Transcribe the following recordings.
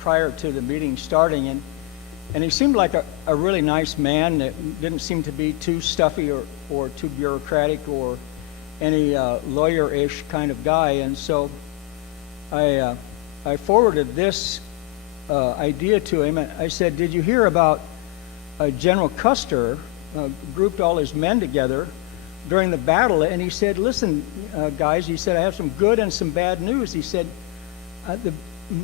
prior to the meeting starting, and he seemed like a really nice man that didn't seem to be too stuffy or too bureaucratic or any lawyer-ish kind of guy. And so I forwarded this idea to him. I said, did you hear about General Custer grouped all his men together during the battle? And he said, listen, guys, he said, I have some good and some bad news. He said,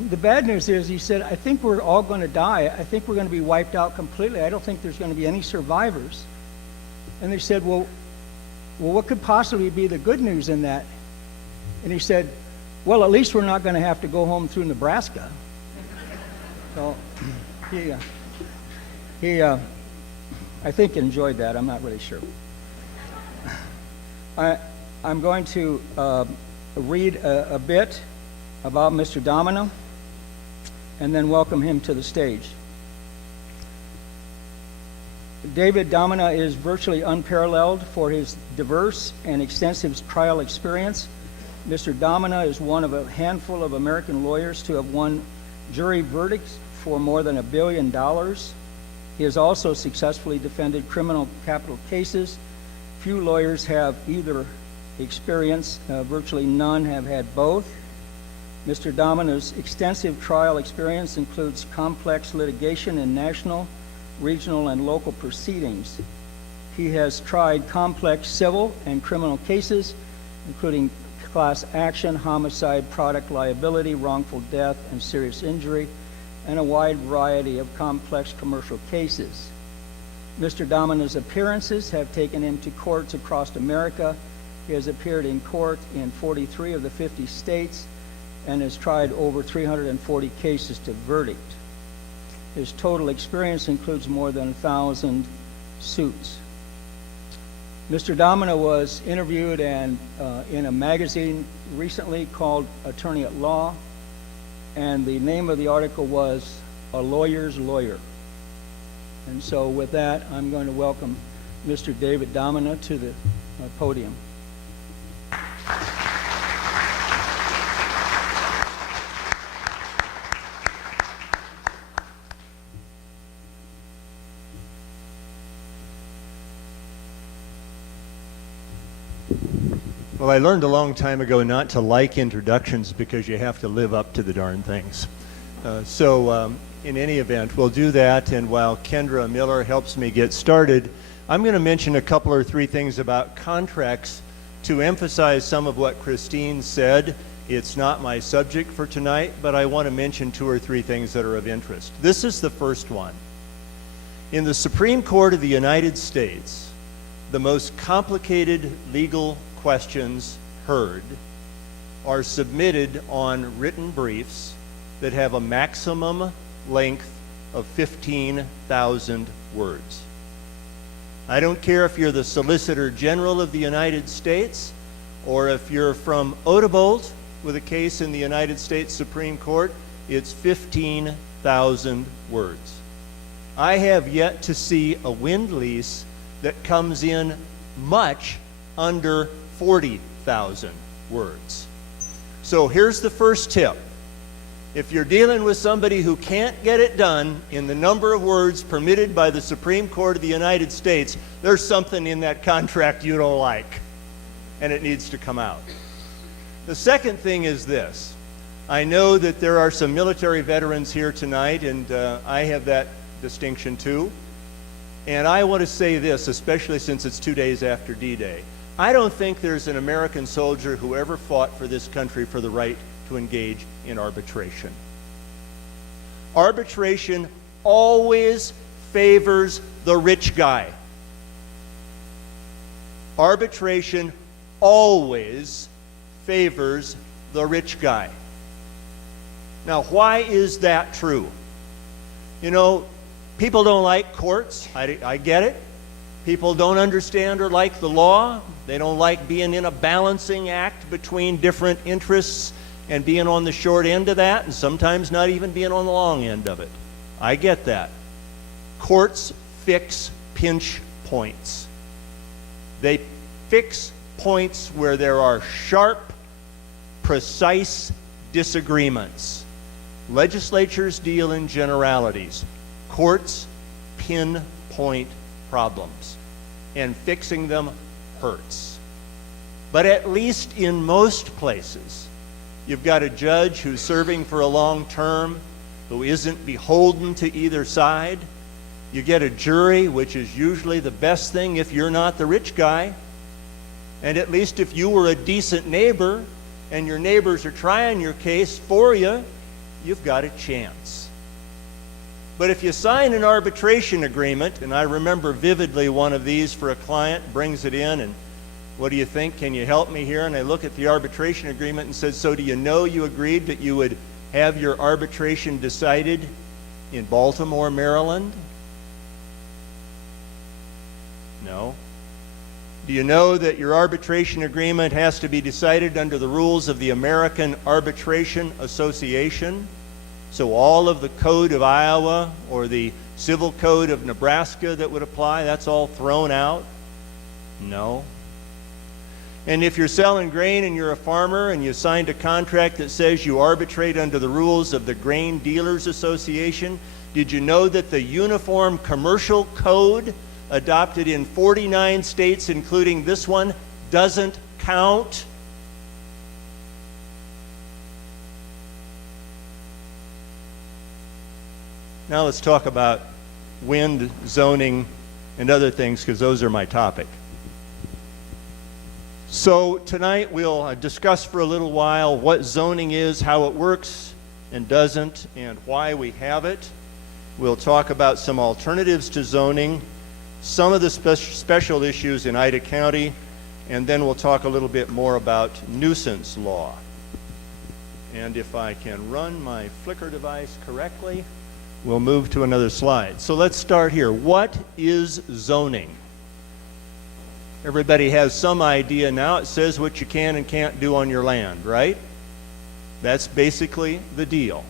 the bad news is, he said, I think we're all going to die. I think we're going to be wiped out completely. I don't think there's going to be any survivors. And they said, well, what could possibly be the good news in that? And he said, well, at least we're not going to have to go home through Nebraska. So he I think enjoyed that. I'm not really sure. I'm going to read a bit about Mr. Domina and then welcome him to the stage. David Domina is virtually unparalleled for his diverse and extensive trial experience. Mr. Domina is one of a handful of American lawyers to have won jury verdicts for more than $1 billion. He has also successfully defended criminal capital cases. Few lawyers have either experience, virtually none have had both. Mr. Domina's extensive trial experience includes complex litigation in national, regional, and local proceedings. He has tried complex civil and criminal cases, including class action, homicide, product liability, wrongful death, and serious injury, and a wide variety of complex commercial cases. Mr. Domina's appearances have taken him to courts across America. He has appeared in court in 43 of the 50 states and has tried over 340 cases to verdict. His total experience includes more than 1,000 suits. Mr. Domina was interviewed in a magazine recently called Attorney at Law, and the name of the article was A Lawyer's Lawyer. And so with that, I'm going to welcome Mr. David Domina to the podium. Well, I learned a long time ago not to like introductions because you have to live up to the darn things. In any event, we'll do that, and while Kendra Miller helps me get started, I'm going to mention a couple or three things about contracts to emphasize some of what Christine said. It's not my subject for tonight, but I want to mention two or three things that are of interest. This is the first one. In the Supreme Court of the United States, the most complicated legal questions heard are submitted on written briefs that have a maximum length of 15,000 words. I don't care if you're the Solicitor General of the United States or if you're from Odebolt with a case in the United States Supreme Court, it's 15,000 words. I have yet to see a wind lease that comes in much under 40,000 words. So here's the first tip. If you're dealing with somebody who can't get it done in the number of words permitted by the Supreme Court of the United States, there's something in that contract you don't like, and it needs to come out. The second thing is this. I know that there are some military veterans here tonight, and I have that distinction too. And I want to say this, especially since it's 2 days after D-Day. I don't think there's an American soldier who ever fought for this country for the right to engage in arbitration. Arbitration always favors the rich guy. Arbitration always favors the rich guy. Now, why is that true? You know, people don't like courts. I get it. People don't understand or like the law. They don't like being in a balancing act between different interests and being on the short end of that, and sometimes not even being on the long end of it. I get that. Courts fix pinch points. They fix points where there are sharp, precise disagreements. Legislatures deal in generalities. Courts pinpoint problems, and fixing them hurts. But at least in most places, you've got a judge who's serving for a long term, who isn't beholden to either side. You get a jury, which is usually the best thing if you're not the rich guy. And at least if you were a decent neighbor and your neighbors are trying your case for you, you've got a chance. But if you sign an arbitration agreement, and I remember vividly one of these for a client, brings it in, and what do you think? Can you help me here? And I look at the arbitration agreement and said, so do you know you agreed that you would have your arbitration decided in Baltimore, Maryland? No. Do you know that your arbitration agreement has to be decided under the rules of the American Arbitration Association? So all of the code of Iowa or the civil code of Nebraska that would apply, that's all thrown out? No. And if you're selling grain and you're a farmer and you signed a contract that says you arbitrate under the rules of the Grain Dealers Association, did you know that the Uniform Commercial Code, adopted in 49 states, including this one, doesn't count? Now let's talk about wind zoning and other things, because those are my topic. So tonight we'll discuss for a little while what zoning is, how it works and doesn't, and why we have it. We'll talk about some alternatives to zoning, some of the special issues in Ida County, and then we'll talk a little bit more about nuisance law. And if I can run my Flickr device correctly, we'll move to another slide. So let's start here. What is zoning? Everybody has some idea now. It says what you can and can't do on your land, right? That's basically the deal.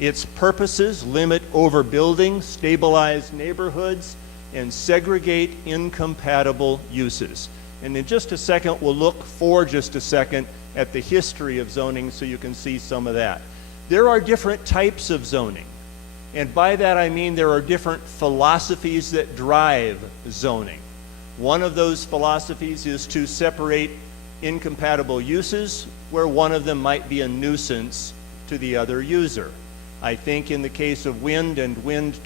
Its purposes limit overbuilding, stabilize neighborhoods, and segregate incompatible uses. And in just a second, we'll look for just a second at the history of zoning so you can see some of that. There are different types of zoning. And by that I mean there are different philosophies that drive zoning. One of those philosophies is to separate incompatible uses where one of them might be a nuisance to the other user. I think in the case of wind and wind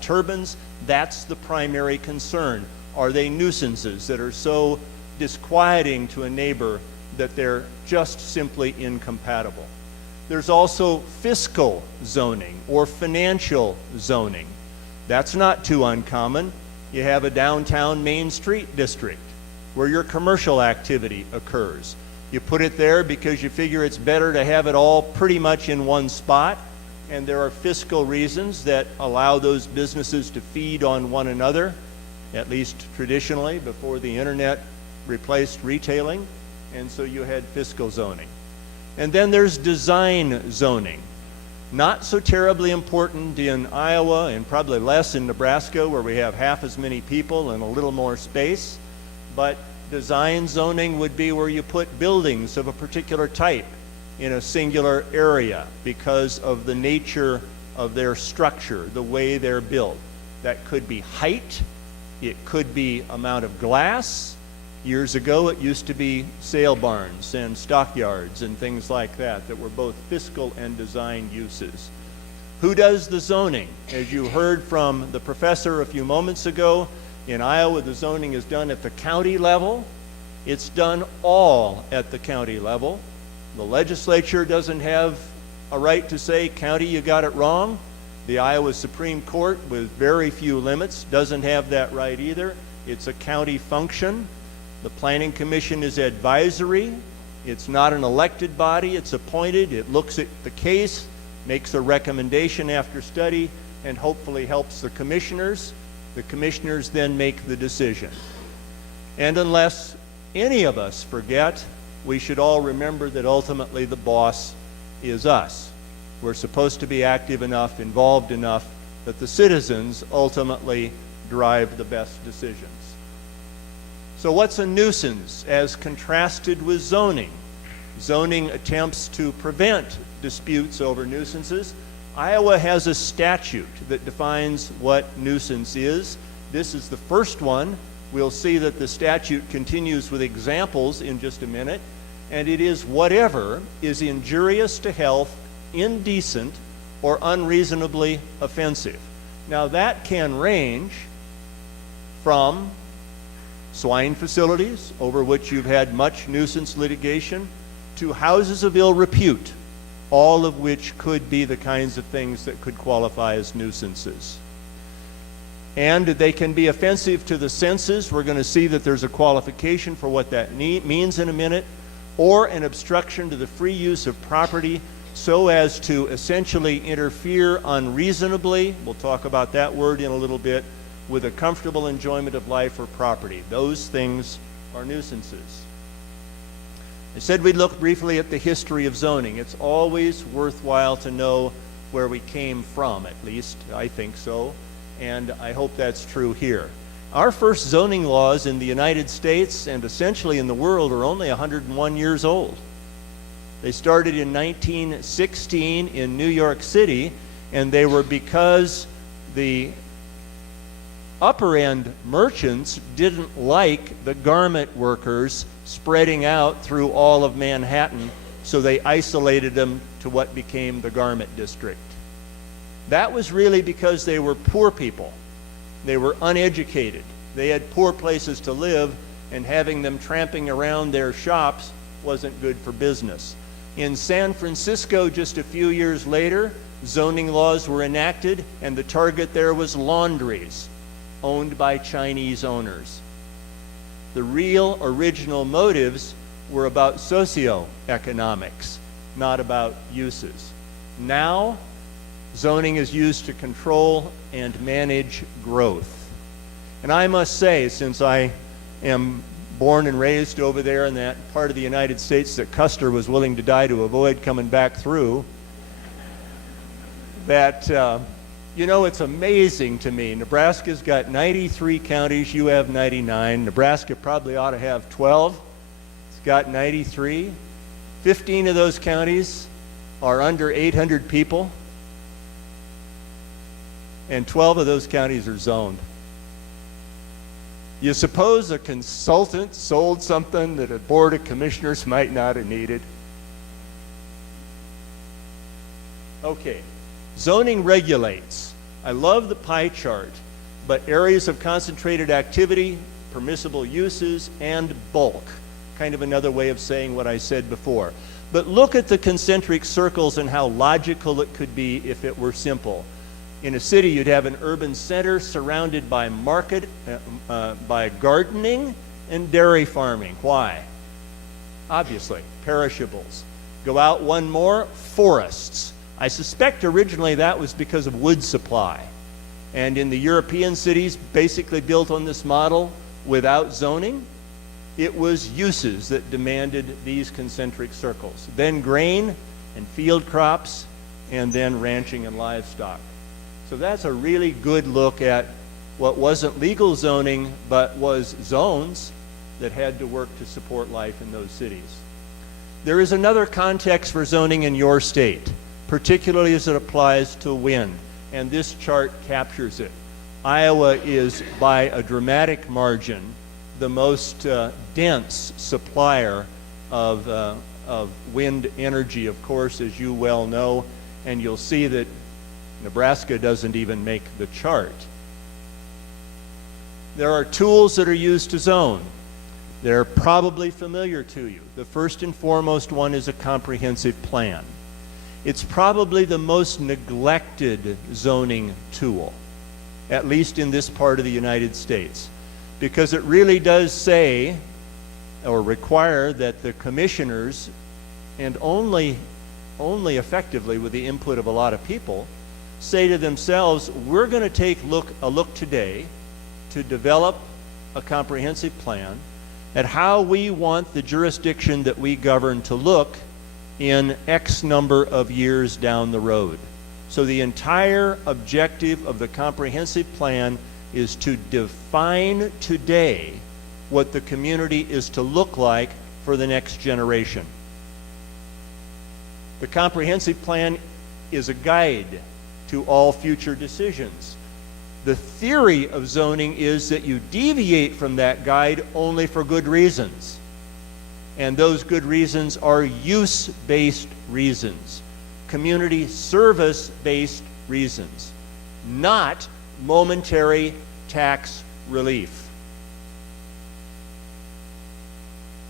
turbines, that's the primary concern. Are they nuisances that are so disquieting to a neighbor that they're just simply incompatible? There's also fiscal zoning or financial zoning. That's not too uncommon. You have a downtown Main Street district where your commercial activity occurs. You put it there because you figure it's better to have it all pretty much in one spot, and there are fiscal reasons that allow those businesses to feed on one another, at least traditionally before the internet replaced retailing, and so you had fiscal zoning. And then there's design zoning. Not so terribly important in Iowa and probably less in Nebraska, where we have half as many people and a little more space. But design zoning would be where you put buildings of a particular type in a singular area because of the nature of their structure, the way they're built. That could be height, it could be amount of glass. Years ago, it used to be sale barns and stockyards and things like that that were both fiscal and design uses. Who does the zoning? As you heard from the professor a few moments ago, in Iowa, the zoning is done at the county level. It's done all at the county level. The legislature doesn't have a right to say, county, you got it wrong. The Iowa Supreme Court, with very few limits, doesn't have that right either. It's a county function. The Planning Commission is advisory. It's not an elected body, it's appointed. It looks at the case, makes a recommendation after study, and hopefully helps the commissioners. The commissioners then make the decision. And unless any of us forget, we should all remember that ultimately the boss is us. We're supposed to be active enough, involved enough, that the citizens ultimately drive the best decisions. So what's a nuisance as contrasted with zoning? Zoning attempts to prevent disputes over nuisances. Iowa has a statute that defines what nuisance is. This is the first one. We'll see that the statute continues with examples in just a minute. And it is whatever is injurious to health, indecent, or unreasonably offensive. Now that can range from swine facilities, over which you've had much nuisance litigation, to houses of ill repute, all of which could be the kinds of things that could qualify as nuisances. And they can be offensive to the senses. We're going to see that there's a qualification for what that means in a minute, or an obstruction to the free use of property so as to essentially interfere unreasonably, we'll talk about that word in a little bit, with a comfortable enjoyment of life or property. Those things are nuisances. I said we'd look briefly at the history of zoning. It's always worthwhile to know where we came from, at least I think so, and I hope that's true here. Our first zoning laws in the United States and essentially in the world are only 101 years old. They started in 1916 in New York City, and they were because the upper end merchants didn't like the garment workers spreading out through all of Manhattan, so they isolated them to what became the garment district. That was really because they were poor people. They were uneducated. They had poor places to live, and having them tramping around their shops wasn't good for business. In San Francisco, just a few years later, zoning laws were enacted, and the target there was laundries owned by Chinese owners. The real original motives were about socioeconomics, not about uses. Now, zoning is used to control and manage growth. And I must say, since I am born and raised over there in that part of the United States that Custer was willing to die to avoid coming back through, that you know, it's amazing to me. Nebraska's got 93 counties, you have 99. Nebraska probably ought to have 12. It's got 93. 15 of those counties are under 800 people, and 12 of those counties are zoned. You suppose a consultant sold something that a board of commissioners might not have needed? Okay. Zoning regulates. I love the pie chart, but areas of concentrated activity, permissible uses, and bulk. Kind of another way of saying what I said before. But look at the concentric circles and how logical it could be if it were simple. In a city, you'd have an urban center surrounded by market, by gardening and dairy farming. Why? Obviously, perishables. Go out one more, forests. I suspect originally that was because of wood supply. And in the European cities, basically built on this model without zoning, it was uses that demanded these concentric circles. Then grain and field crops, and then ranching and livestock. So that's a really good look at what wasn't legal zoning, but was zones that had to work to support life in those cities. There is another context for zoning in your state, particularly as it applies to wind, and this chart captures it. Iowa is, by a dramatic margin, the most dense supplier of wind energy, of course, as you well know, and you'll see that Nebraska doesn't even make the chart. There are tools that are used to zone. They're probably familiar to you. The first and foremost one is a comprehensive plan. It's probably the most neglected zoning tool, at least in this part of the United States, because it really does say or require that the commissioners, and only effectively with the input of a lot of people, say to themselves, we're going to take a look today to develop a comprehensive plan at how we want the jurisdiction that we govern to look in X number of years down the road. So the entire objective of the comprehensive plan is to define today what the community is to look like for the next generation. The comprehensive plan is a guide to all future decisions. The theory of zoning is that you deviate from that guide only for good reasons. And those good reasons are use-based reasons, community service-based reasons, not momentary tax relief.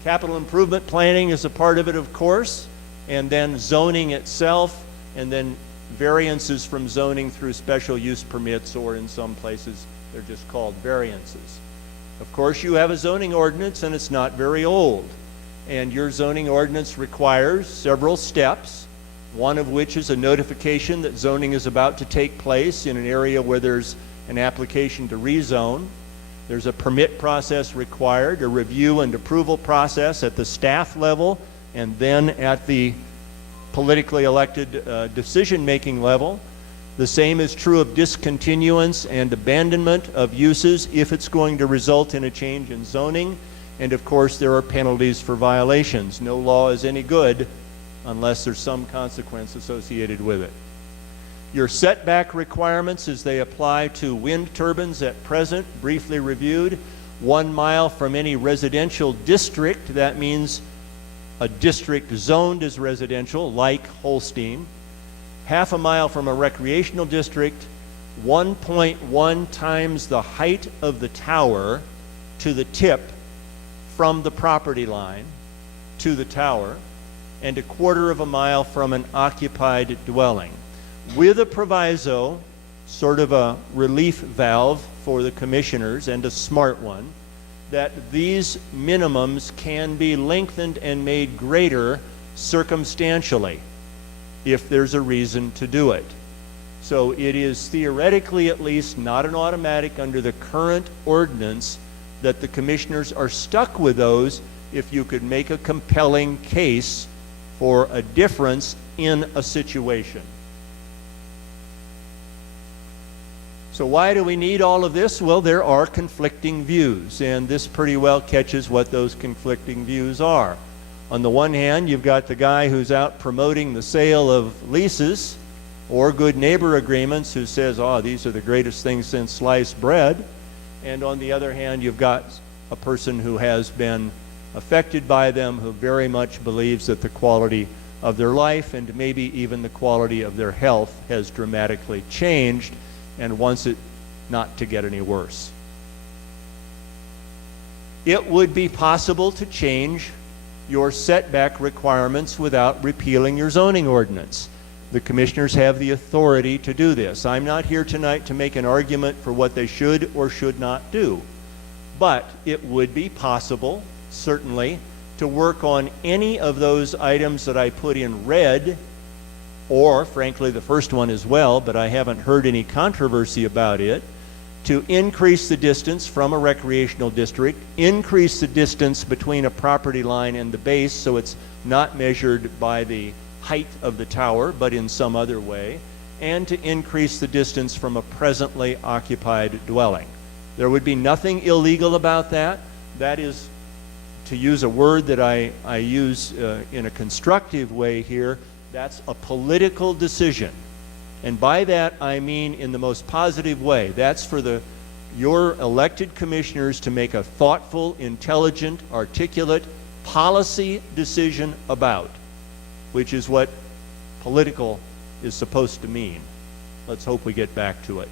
Capital improvement planning is a part of it, of course, and then zoning itself, and then variances from zoning through special use permits, or in some places they're just called variances. Of course, you have a zoning ordinance, and it's not very old. And your zoning ordinance requires several steps, one of which is a notification that zoning is about to take place in an area where there's an application to rezone. There's a permit process required, a review and approval process at the staff level, and then at the politically elected decision-making level. The same is true of discontinuance and abandonment of uses if it's going to result in a change in zoning. And of course, there are penalties for violations. No law is any good unless there's some consequence associated with it. Your setback requirements as they apply to wind turbines at present, briefly reviewed: 1 mile from any residential district. That means a district zoned as residential, like Holstein. 1/2 mile from a recreational district. 1.1 times the height of the tower to the tip from the property line to the tower, and 1/4 mile from an occupied dwelling, with a proviso, sort of a relief valve for the commissioners, and a smart one, that these minimums can be lengthened and made greater circumstantially if there's a reason to do it. So it is theoretically, at least, not an automatic under the current ordinance that the commissioners are stuck with those if you could make a compelling case for a difference in a situation. So why do we need all of this? Well, there are conflicting views, and this pretty well catches what those conflicting views are. On the one hand, you've got the guy who's out promoting the sale of leases or good neighbor agreements, who says, oh, these are the greatest things since sliced bread. And on the other hand, you've got a person who has been affected by them, who very much believes that the quality of their life and maybe even the quality of their health has dramatically changed, and wants it not to get any worse. It would be possible to change your setback requirements without repealing your zoning ordinance. The commissioners have the authority to do this. I'm not here tonight to make an argument for what they should or should not do, but it would be possible, certainly, to work on any of those items that I put in red, or frankly the first one as well, but I haven't heard any controversy about it, to increase the distance from a recreational district, increase the distance between a property line and the base so it's not measured by the height of the tower but in some other way, and to increase the distance from a presently occupied dwelling. There would be nothing illegal about that. That is, to use a word that I use in a constructive way here, that's a political decision. And by that I mean in the most positive way. That's for your elected commissioners to make a thoughtful, intelligent, articulate policy decision about, which is what political is supposed to mean. Let's hope we get back to it.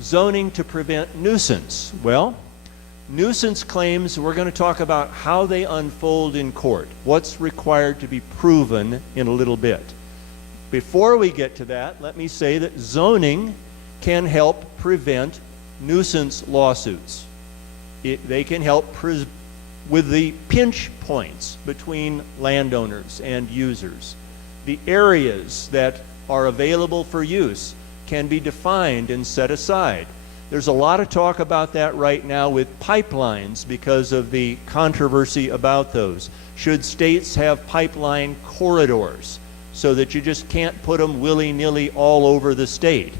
Zoning to prevent nuisance. Well, nuisance claims, we're going to talk about how they unfold in court, what's required to be proven in a little bit. Before we get to that, let me say that zoning can help prevent nuisance lawsuits. They can help with the pinch points between landowners and users. The areas that are available for use can be defined and set aside. There's a lot of talk about that right now with pipelines because of the controversy about those. Should states have pipeline corridors so that you just can't put them willy-nilly all over the state?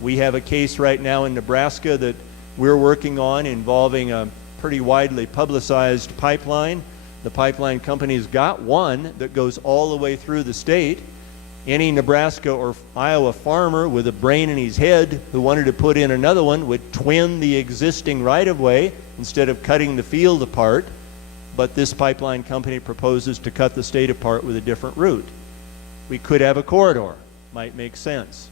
We have a case right now in Nebraska that we're working on involving a pretty widely publicized pipeline The pipeline company's got one that goes all the way through the state. Any Nebraska or Iowa farmer with a brain in his head who wanted to put in another one would twin the existing right-of-way instead of cutting the field apart. But this pipeline company proposes to cut the state apart with a different route. We could have a corridor. Might make sense.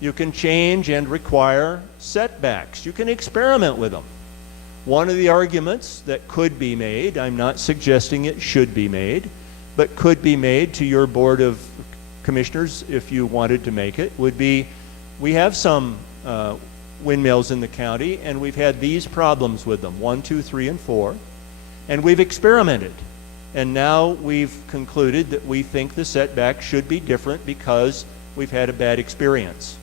You can change and require setbacks. You can experiment with them. One of the arguments that could be made, I'm not suggesting it should be made, but could be made to your Board of Commissioners if you wanted to make it, would be we have some windmills in the county and we've had these problems with them, 1, 2, 3, and 4, and we've experimented. And now we've concluded that we think the setback should be different because we've had a bad experience.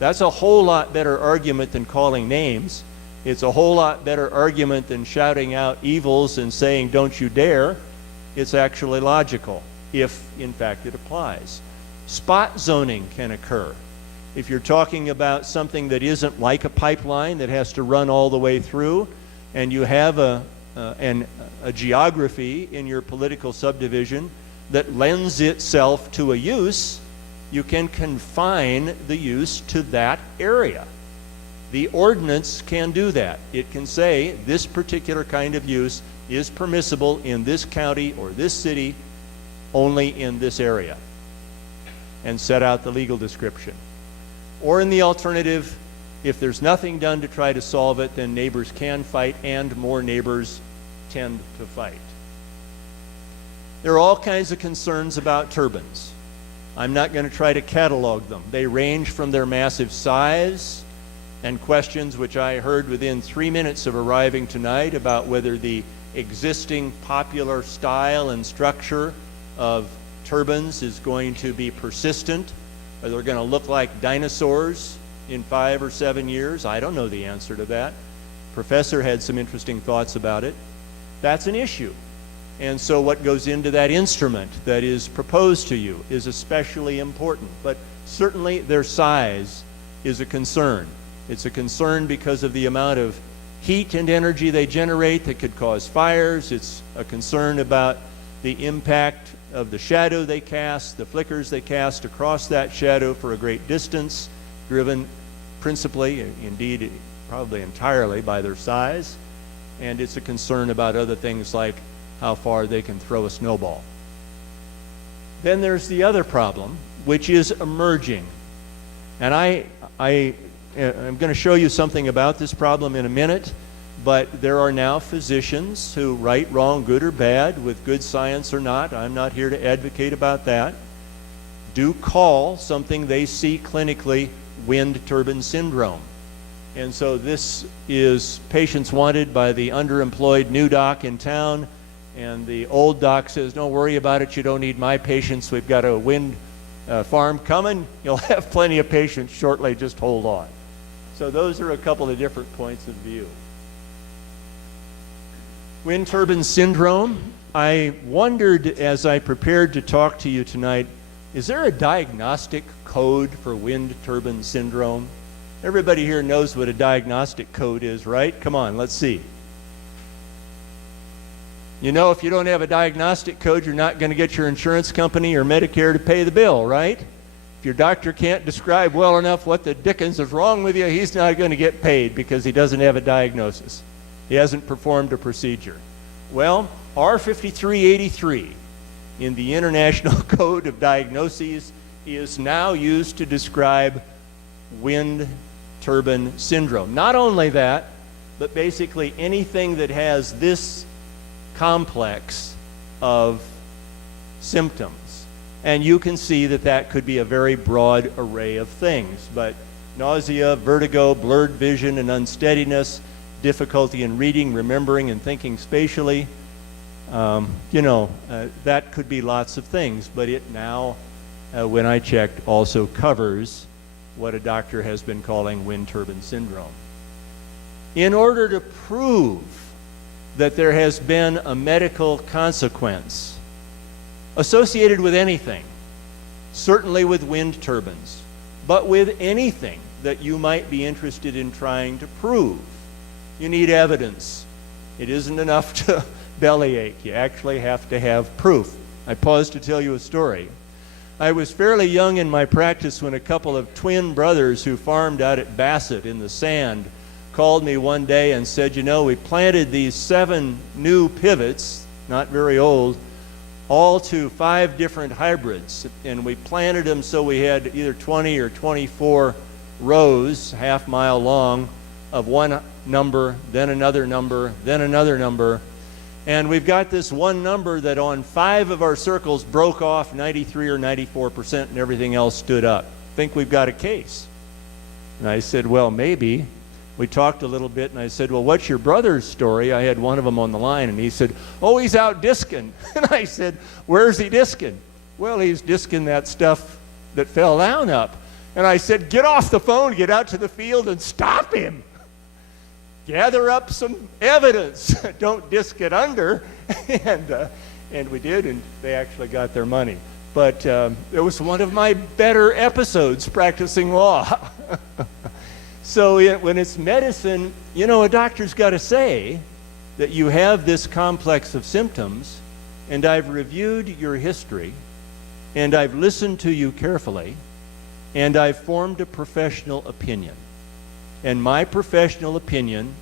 That's a whole lot better argument than calling names. It's a whole lot better argument than shouting out evils and saying, don't you dare. It's actually logical, if in fact it applies. Spot zoning can occur. If you're talking about something that isn't like a pipeline that has to run all the way through, and you have a geography in your political subdivision that lends itself to a use, you can confine the use to that area. The ordinance can do that. It can say this particular kind of use is permissible in this county or this city only in this area, and set out the legal description. Or in the alternative, if there's nothing done to try to solve it, then neighbors can fight, and more neighbors tend to fight. There are all kinds of concerns about turbines. I'm not going to try to catalog them. They range from their massive size and questions which I heard within 3 minutes of arriving tonight about whether the existing popular style and structure of turbines is going to be persistent, or they're going to look like dinosaurs in 5 or 7 years. I don't know the answer to that. Professor had some interesting thoughts about it. That's an issue. And so what goes into that instrument that is proposed to you is especially important. But certainly their size is a concern. It's a concern because of the amount of heat and energy they generate that could cause fires. It's a concern about the impact of the shadow they cast, the flickers they cast across that shadow for a great distance, driven principally, indeed probably entirely, by their size. And it's a concern about other things like how far they can throw a snowball. Then there's the other problem, which is emerging. And I'm going to show you something about this problem in a minute, but there are now physicians who, right, wrong, good or bad, with good science or not, I'm not here to advocate about that, do call something they see clinically wind turbine syndrome. And so this is patients wanted by the underemployed new doc in town, and the old doc says, don't worry about it, you don't need my patients, we've got a wind farm coming, you'll have plenty of patients shortly, just hold on. So those are a couple of different points of view. Wind turbine syndrome, I wondered as I prepared to talk to you tonight, is there a diagnostic code for wind turbine syndrome? Everybody here knows what a diagnostic code is, right? Come on, let's see. You know, if you don't have a diagnostic code, you're not going to get your insurance company or Medicare to pay the bill, right? If your doctor can't describe well enough what the dickens is wrong with you, he's not going to get paid because he doesn't have a diagnosis. He hasn't performed a procedure. Well, R5383 in the International Code of Diagnoses is now used to describe wind turbine syndrome. Not only that, but basically anything that has this complex of symptoms. And you can see that that could be a very broad array of things, but nausea, vertigo, blurred vision and unsteadiness, difficulty in reading, remembering, and thinking spatially, that could be lots of things, but it now, when I checked, also covers what a doctor has been calling wind turbine syndrome. In order to prove that there has been a medical consequence associated with anything, certainly with wind turbines, but with anything that you might be interested in trying to prove, you need evidence. It isn't enough to bellyache. You actually have to have proof. I pause to tell you a story. I was fairly young in my practice when a couple of twin brothers who farmed out at Bassett in the sand called me one day and said, you know, we planted these 7 new pivots, not very old, all to 5 different hybrids. And we planted them so we had either 20 or 24 rows, half-mile long, of one number, then another number, then another number. And we've got this one number that on 5 of our circles broke off 93 or 94% and everything else stood up. Think we've got a case. And I said, well, maybe. We talked a little bit and I said, well, what's your brother's story? I had one of them on the line and he said, oh, he's out disking. And I said, where's he disking? Well, he's disking that stuff that fell down up. And I said, get off the phone, get out to the field and stop him. Gather up some evidence. Don't disc it under. And we did, and they actually got their money. But it was one of my better episodes practicing law. So when it's medicine, you know, a doctor's got to say that you have this complex of symptoms, and I've reviewed your history, and I've listened to you carefully, and I've formed a professional opinion. And my professional opinion,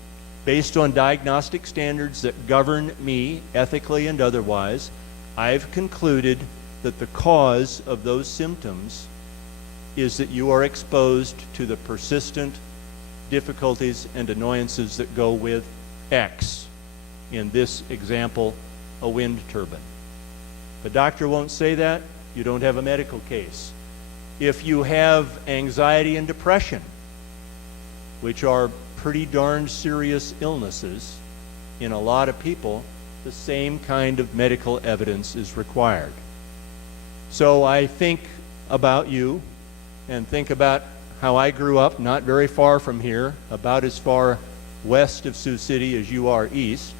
based on diagnostic standards that govern me ethically and otherwise, I've concluded that the cause of those symptoms is that you are exposed to the persistent difficulties and annoyances that go with X. In this example, a wind turbine. If a doctor won't say that, you don't have a medical case. If you have anxiety and depression, which are pretty darn serious illnesses, in a lot of people, the same kind of medical evidence is required. So I think about you and think about how I grew up, not very far from here, about as far west of Sioux City as you are east.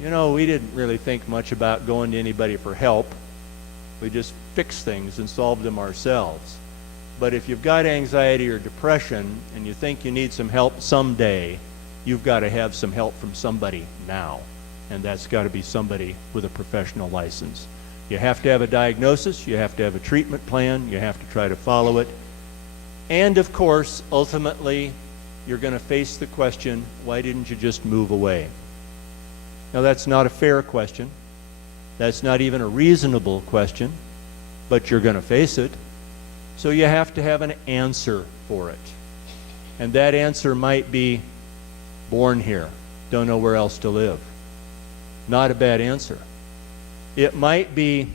You know, we didn't really think much about going to anybody for help. We just fixed things and solved them ourselves. But if you've got anxiety or depression and you think you need some help someday, you've got to have some help from somebody now. And that's got to be somebody with a professional license. You have to have a diagnosis, you have to have a treatment plan, you have to try to follow it. And of course, ultimately, you're going to face the question, why didn't you just move away? Now that's not a fair question. That's not even a reasonable question, but you're going to face it. So you have to have an answer for it. And that answer might be, born here, don't know where else to live. Not a bad answer. It might be,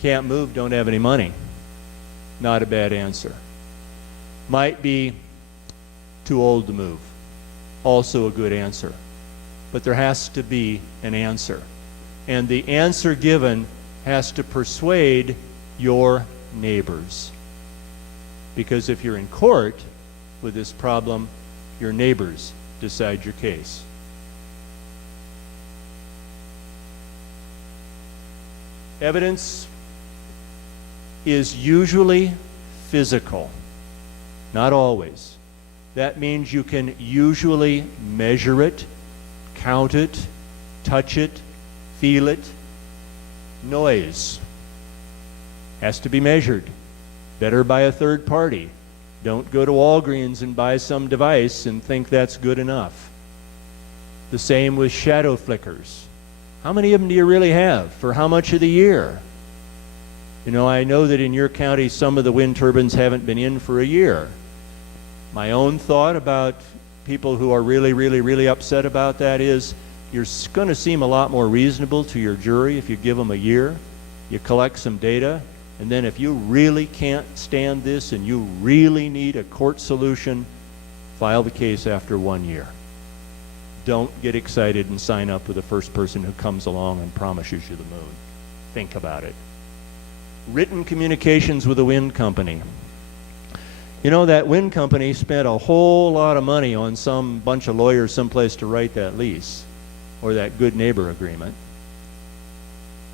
can't move, don't have any money. Not a bad answer. Might be, too old to move. Also a good answer. But there has to be an answer. And the answer given has to persuade your neighbors. Because if you're in court with this problem, your neighbors decide your case. Evidence is usually physical, not always. That means you can usually measure it, count it, touch it, feel it. Noise has to be measured. Better by a third party. Don't go to Walgreens and buy some device and think that's good enough. The same with shadow flickers. How many of them do you really have? For how much of the year? You know, I know that in your county some of the wind turbines haven't been in for a year. My own thought about people who are really upset about that is you're going to seem a lot more reasonable to your jury if you give them a year, you collect some data, and then if you really can't stand this and you really need a court solution, file the case after 1 year. Don't get excited and sign up with the first person who comes along and promises you the moon. Think about it. Written communications with a wind company. You know, that wind company spent a whole lot of money on some bunch of lawyers someplace to write that lease or that good neighbor agreement.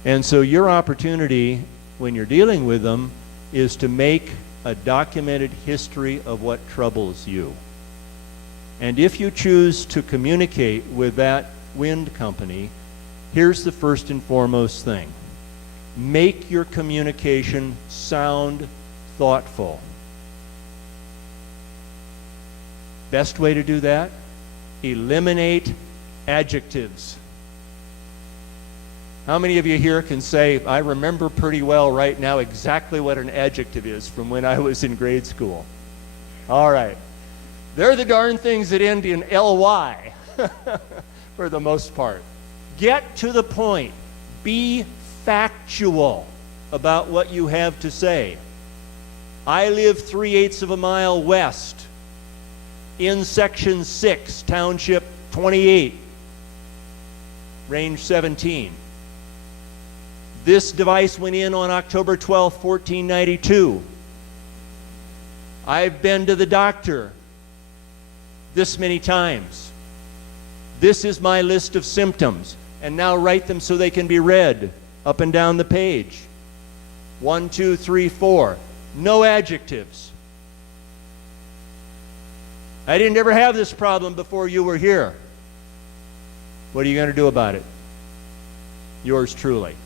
And so your opportunity when you're dealing with them is to make a documented history of what troubles you. And if you choose to communicate with that wind company Here's the first and foremost thing. Make your communication sound thoughtful. Best way to do that? Eliminate adjectives. How many of you here can say, I remember pretty well right now exactly what an adjective is from when I was in grade school? All right. They're the darn things that end in ly for the most part. Get to the point. Be factual about what you have to say. I live 3/8 of a mile west in Section 6, Township 28, Range 17. This device went in on October 12, 1492. I've been to the doctor this many times. This is my list of symptoms. And now write them so they can be read up and down the page. 1, 2, 3, 4. No adjectives. I didn't ever have this problem before you were here. What are you going to do about it? Yours truly.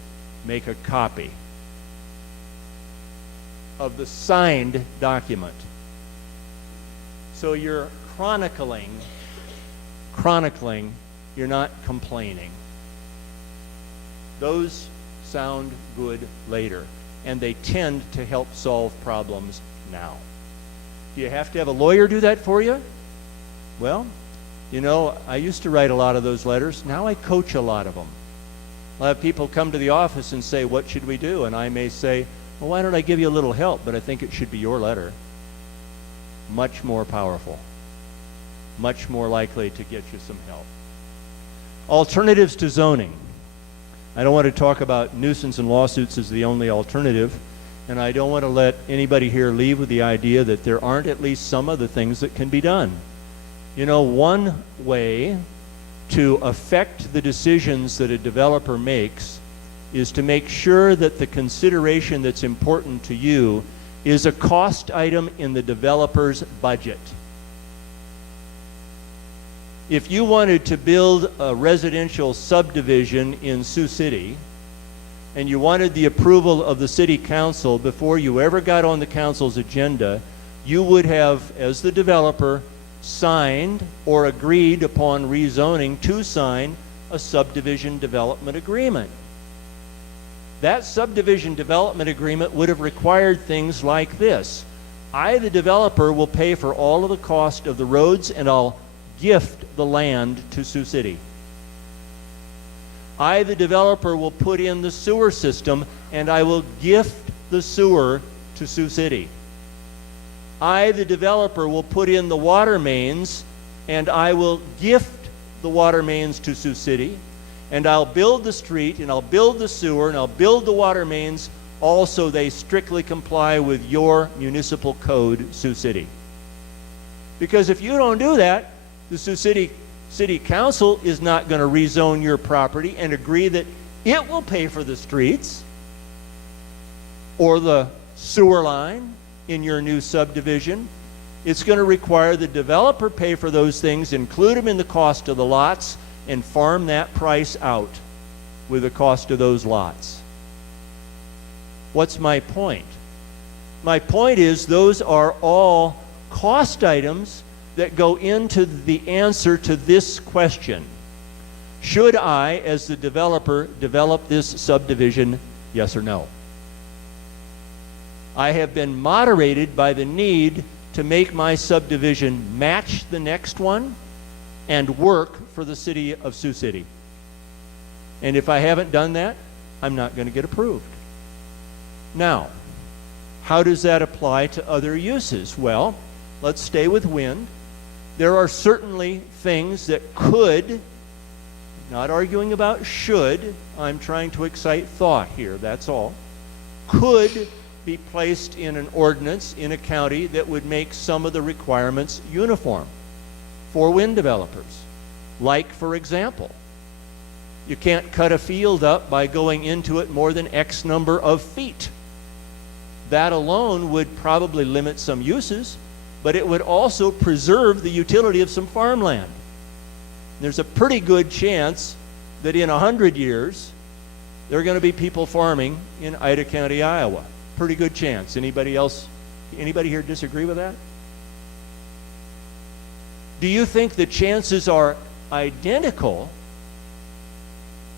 Make a copy of the signed document. So you're chronicling, you're not complaining. Those sound good later, and they tend to help solve problems now. Do you have to have a lawyer do that for you? Well, you know, I used to write a lot of those letters. Now I coach a lot of them. I'll have people come to the office and say, what should we do? And I may say, well, why don't I give you a little help? But I think it should be your letter. Much more powerful. Much more likely to get you some help. Alternatives to zoning. I don't want to talk about nuisance and lawsuits as the only alternative, and I don't want to let anybody here leave with the idea that there aren't at least some other things that can be done. You know, one way to affect the decisions that a developer makes is to make sure that the consideration that's important to you is a cost item in the developer's budget. If you wanted to build a residential subdivision in Sioux City, and you wanted the approval of the city council before you ever got on the council's agenda, you would have, as the developer, signed or agreed upon rezoning to sign a subdivision development agreement. That subdivision development agreement would have required things like this. I, the developer, will pay for all of the cost of the roads, and I'll gift the land to Sioux City. I, the developer, will put in the sewer system, and I will gift the sewer to Sioux City. I, the developer, will put in the water mains, and I will gift the water mains to Sioux City, and I'll build the street, and I'll build the sewer, and I'll build the water mains, also they strictly comply with your municipal code, Sioux City. Because if you don't do that, the Sioux City Council is not going to rezone your property and agree that it will pay for the streets or the sewer line in your new subdivision. It's going to require the developer pay for those things, include them in the cost of the lots, and farm that price out with the cost of those lots. What's my point? My point is those are all cost items that go into the answer to this question. Should I, as the developer, develop this subdivision, yes or no? I have been moderated by the need to make my subdivision match the next one and work for the city of Sioux City. And if I haven't done that, I'm not going to get approved. Now, how does that apply to other uses? Well, let's stay with wind. There are certainly things that could, not arguing about should, I'm trying to excite thought here, that's all, could be placed in an ordinance in a county that would make some of the requirements uniform for wind developers. Like, for example, you can't cut a field up by going into it more than X number of feet. That alone would probably limit some uses, but it would also preserve the utility of some farmland. There's a pretty good chance that in 100 years, there are going to be people farming in Ida County, Iowa. Pretty good chance. Anybody here disagree with that? Do you think the chances are identical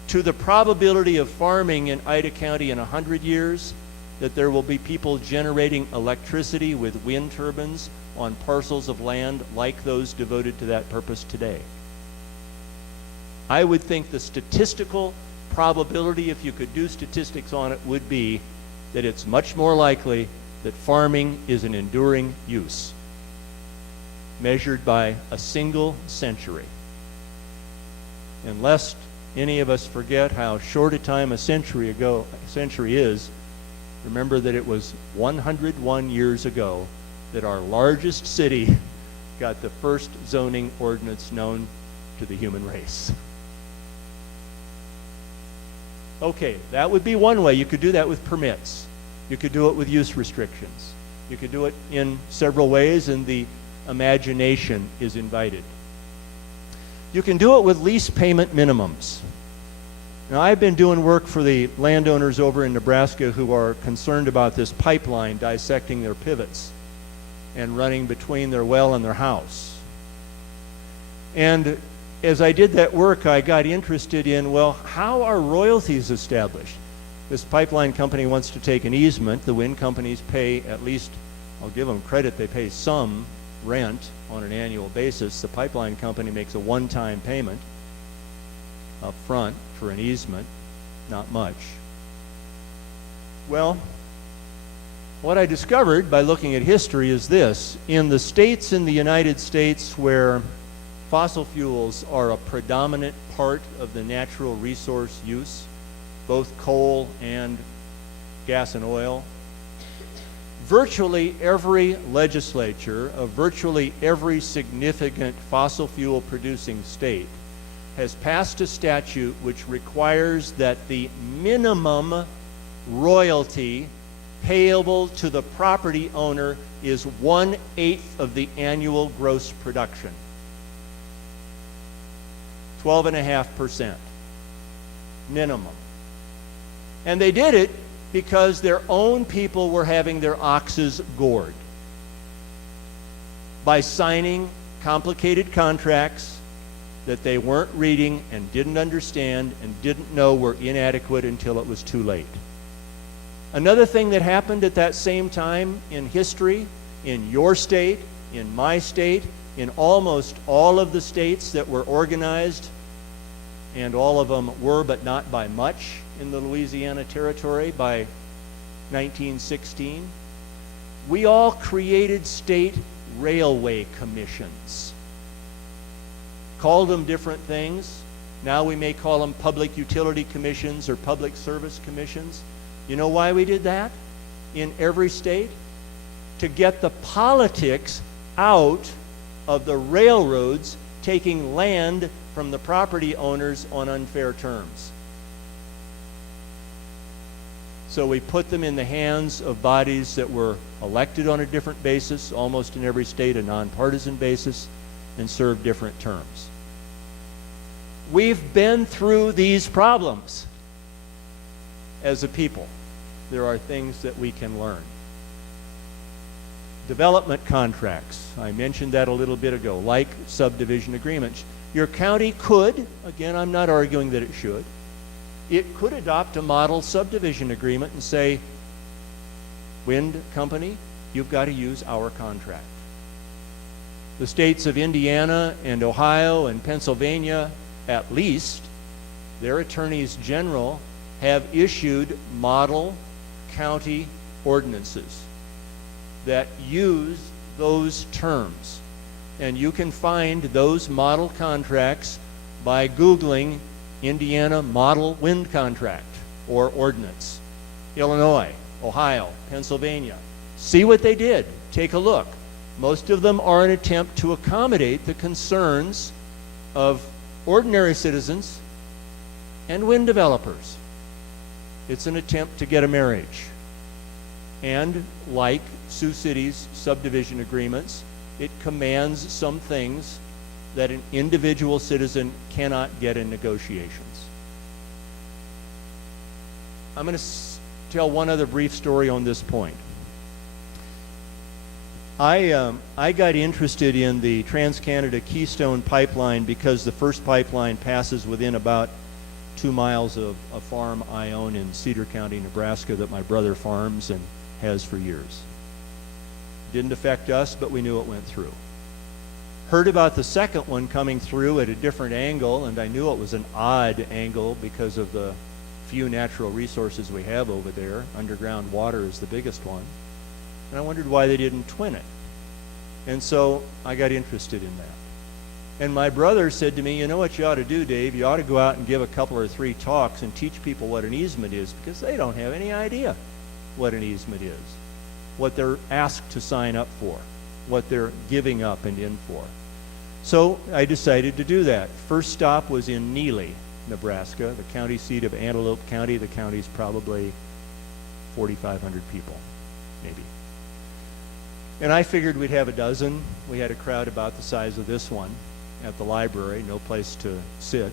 to the probability of farming in Ida County in 100 years, that there will be people generating electricity with wind turbines on parcels of land like those devoted to that purpose today? I would think the statistical probability, if you could do statistics on it, would be that it's much more likely that farming is an enduring use, measured by a single century. And lest any of us forget how short a time a century is, remember that it was 101 years ago that our largest city got the first zoning ordinance known to the human race. Okay, that would be one way. You could do that with permits. You could do it with use restrictions. You could do it in several ways, and the imagination is invited. You can do it with lease payment minimums. Now, I've been doing work for the landowners over in Nebraska who are concerned about this pipeline dissecting their pivots and running between their well and their house. And as I did that work, I got interested in, well, how are royalties established? This pipeline company wants to take an easement. The wind companies pay, at least, I'll give them credit, they pay some rent on an annual basis. The pipeline company makes a one-time payment up front for an easement, not much. Well, what I discovered by looking at history is this. In the states in the United States where fossil fuels are a predominant part of the natural resource use, both coal and gas and oil, virtually every legislature of virtually every significant fossil fuel producing state has passed a statute which requires that the minimum royalty payable to the property owner is 1/8 of the annual gross production. 12.5% minimum. And they did it because their own people were having their oxes gored by signing complicated contracts that they weren't reading and didn't understand and didn't know were inadequate until it was too late. Another thing that happened at that same time in history, in your state, in my state, in almost all of the states that were organized, and all of them were, but not by much, in the Louisiana Territory by 1916, we all created state railway commissions. Called them different things. Now we may call them public utility commissions or public service commissions. You know why we did that in every state? To get the politics out of the railroads taking land from the property owners on unfair terms. So we put them in the hands of bodies that were elected on a different basis, almost in every state a nonpartisan basis, and served different terms. We've been through these problems as a people. There are things that we can learn. Development contracts, I mentioned that a little bit ago, like subdivision agreements. Your county could, again, I'm not arguing that it should, it could adopt a model subdivision agreement and say, wind company, you've got to use our contract. The states of Indiana and Ohio and Pennsylvania, at least, their attorneys general have issued model county ordinances that use those terms. And you can find those model contracts by Googling Indiana model wind contract or ordinance. Illinois, Ohio, Pennsylvania. See what they did. Take a look. Most of them are an attempt to accommodate the concerns of ordinary citizens and wind developers. It's an attempt to get a marriage. And like Sioux City's subdivision agreements, it commands some things that an individual citizen cannot get in negotiations. I'm going to tell one other brief story on this point. I got interested in the Trans-Canada Keystone Pipeline because the first pipeline passes within about 2 miles of a farm I own in Cedar County, Nebraska, that my brother farms and has for years. Didn't affect us, but we knew it went through. Heard about the second one coming through at a different angle, and I knew it was an odd angle because of the few natural resources we have over there. Underground water is the biggest one. And I wondered why they didn't twin it. And so I got interested in that. And my brother said to me, you know what you ought to do, Dave? You ought to go out and give a couple or 3 talks and teach people what an easement is, because they don't have any idea what an easement is, what they're asked to sign up for, what they're giving up and in for. So I decided to do that. First stop was in Neely, Nebraska, the county seat of Antelope County. The county's probably 4,500 people, maybe. And I figured we'd have a dozen. We had a crowd about the size of this one at the library, no place to sit,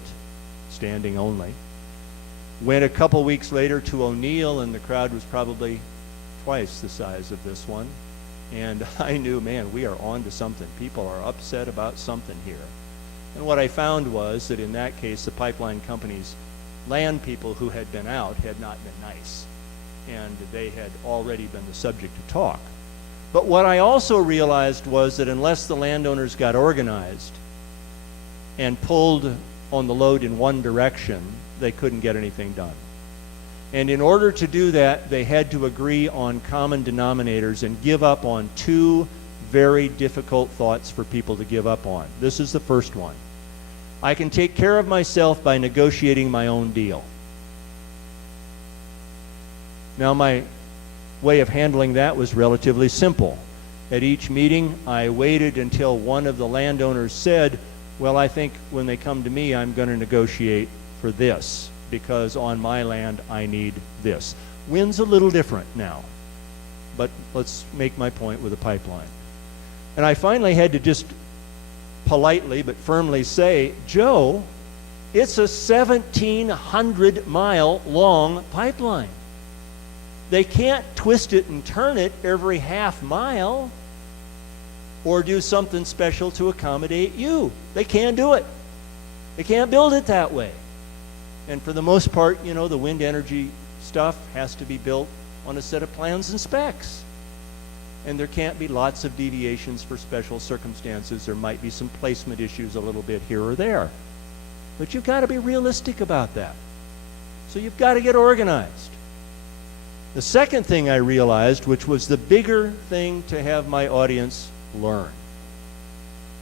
standing only. Went a couple weeks later to O'Neill, and the crowd was probably twice the size of this one. And I knew, man, we are on to something. People are upset about something here. And what I found was that in that case, the pipeline company's land people who had been out had not been nice. And they had already been the subject of talk. But what I also realized was that unless the landowners got organized and pulled on the load in one direction, they couldn't get anything done. And in order to do that, they had to agree on common denominators and give up on 2 very difficult thoughts for people to give up on. This is the first one. I can take care of myself by negotiating my own deal. Now, my way of handling that was relatively simple. At each meeting, I waited until one of the landowners said, well, I think when they come to me, I'm going to negotiate for this, because on my land, I need this. Wind's a little different now, but let's make my point with the pipeline. And I finally had to just politely but firmly say, Joe, it's a 1,700-mile long pipeline. They can't twist it and turn it every half mile or do something special to accommodate you. They can't do it. They can't build it that way. And for the most part, you know, the wind energy stuff has to be built on a set of plans and specs. And there can't be lots of deviations for special circumstances. There might be some placement issues a little bit here or there. But you've got to be realistic about that. So you've got to get organized. The second thing I realized, which was the bigger thing to have my audience learn,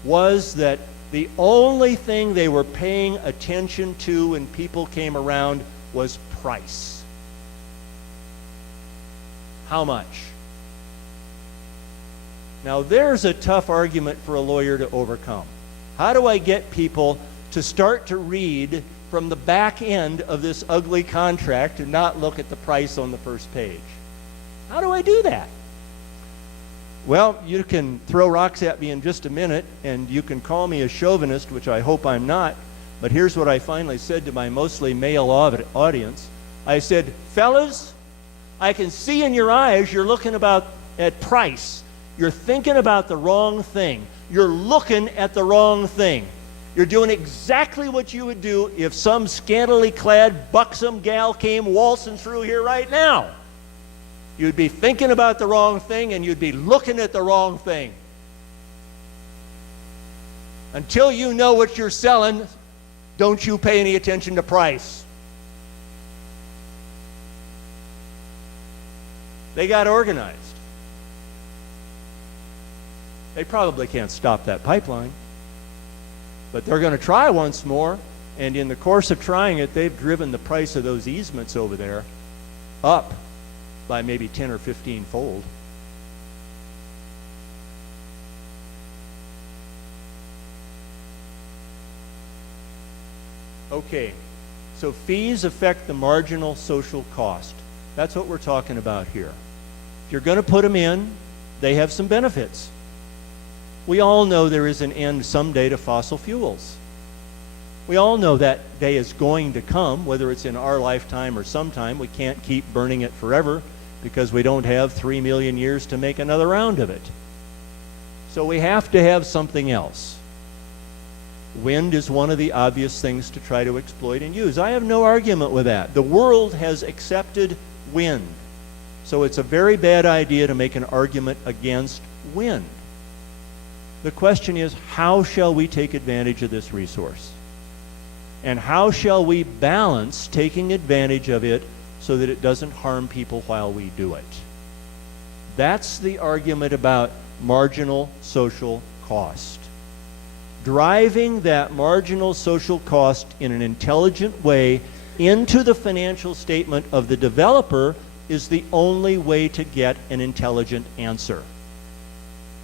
was that the only thing they were paying attention to when people came around was price. How much? Now there's a tough argument for a lawyer to overcome. How do I get people to start to read from the back end of this ugly contract and not look at the price on the first page? How do I do that? Well, you can throw rocks at me in just a minute, and you can call me a chauvinist, which I hope I'm not, but here's what I finally said to my mostly male audience. I said, fellas, I can see in your eyes you're looking at price. You're thinking about the wrong thing. You're looking at the wrong thing. You're doing exactly what you would do if some scantily clad, buxom gal came waltzing through here right now. You'd be thinking about the wrong thing, and you'd be looking at the wrong thing. Until you know what you're selling, don't you pay any attention to price. They got organized. They probably can't stop that pipeline, but they're going to try once more, and in the course of trying it, they've driven the price of those easements over there up by maybe 10 or 15 fold. Okay, so fees affect the marginal social cost. That's what we're talking about here. If you're going to put them in, they have some benefits. We all know there is an end someday to fossil fuels. We all know that day is going to come, whether it's in our lifetime or sometime. We can't keep burning it forever because we don't have 3 million years to make another round of it. So we have to have something else. Wind is one of the obvious things to try to exploit and use. I have no argument with that. The world has accepted wind. So it's a very bad idea to make an argument against wind. The question is, how shall we take advantage of this resource? And how shall we balance taking advantage of it so that it doesn't harm people while we do it? That's the argument about marginal social cost. Driving that marginal social cost in an intelligent way into the financial statement of the developer is the only way to get an intelligent answer.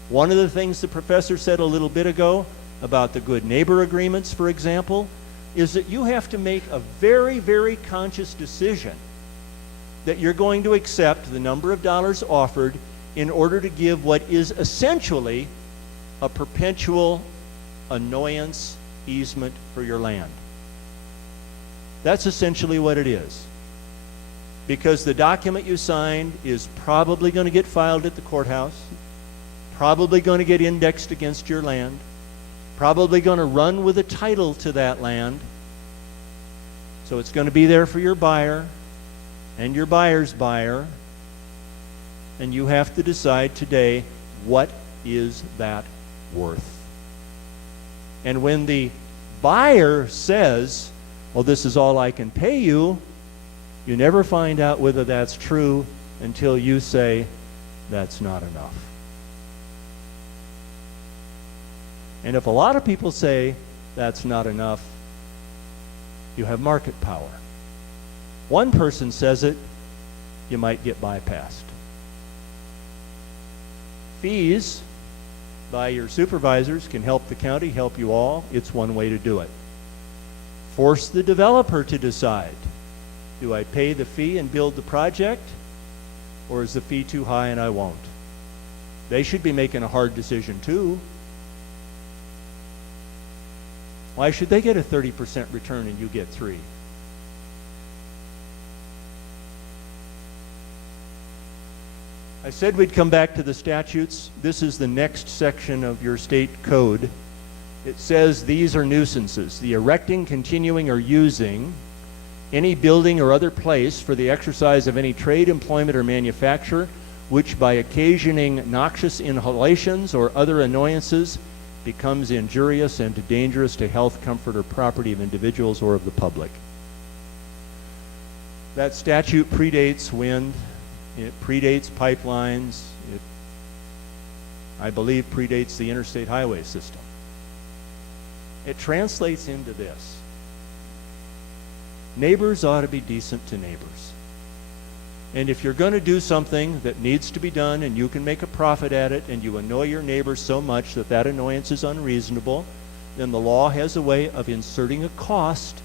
One of the things the professor said a little bit ago about the good neighbor agreements, for example, is that you have to make a very, very conscious decision that you're going to accept the number of dollars offered in order to give what is essentially a perpetual annoyance easement for your land. That's essentially what it is. Because the document you signed is probably going to get filed at the courthouse, probably going to get indexed against your land, probably going to run with a title to that land. So it's going to be there for your buyer and your buyer's buyer. And you have to decide today, what is that worth? And when the buyer says, well, this is all I can pay you, you never find out whether that's true until you say, that's not enough. And if a lot of people say that's not enough, you have market power. One person says it, you might get bypassed. Fees by your supervisors can help the county, help you all. It's one way to do it. Force the developer to decide. Do I pay the fee and build the project, or is the fee too high and I won't? They should be making a hard decision too. Why should they get a 30% return and you get 3%? I said we'd come back to the statutes. This is the next section of your state code. It says these are nuisances: the erecting, continuing, or using any building or other place for the exercise of any trade, employment, or manufacture, which by occasioning noxious inhalations or other annoyances becomes injurious and dangerous to health, comfort, or property of individuals or of the public. That statute predates wind. It predates pipelines. It, I believe, predates the interstate highway system. It translates into this: neighbors ought to be decent to neighbors. And if you're going to do something that needs to be done and you can make a profit at it and you annoy your neighbors so much that that annoyance is unreasonable, then the law has a way of inserting a cost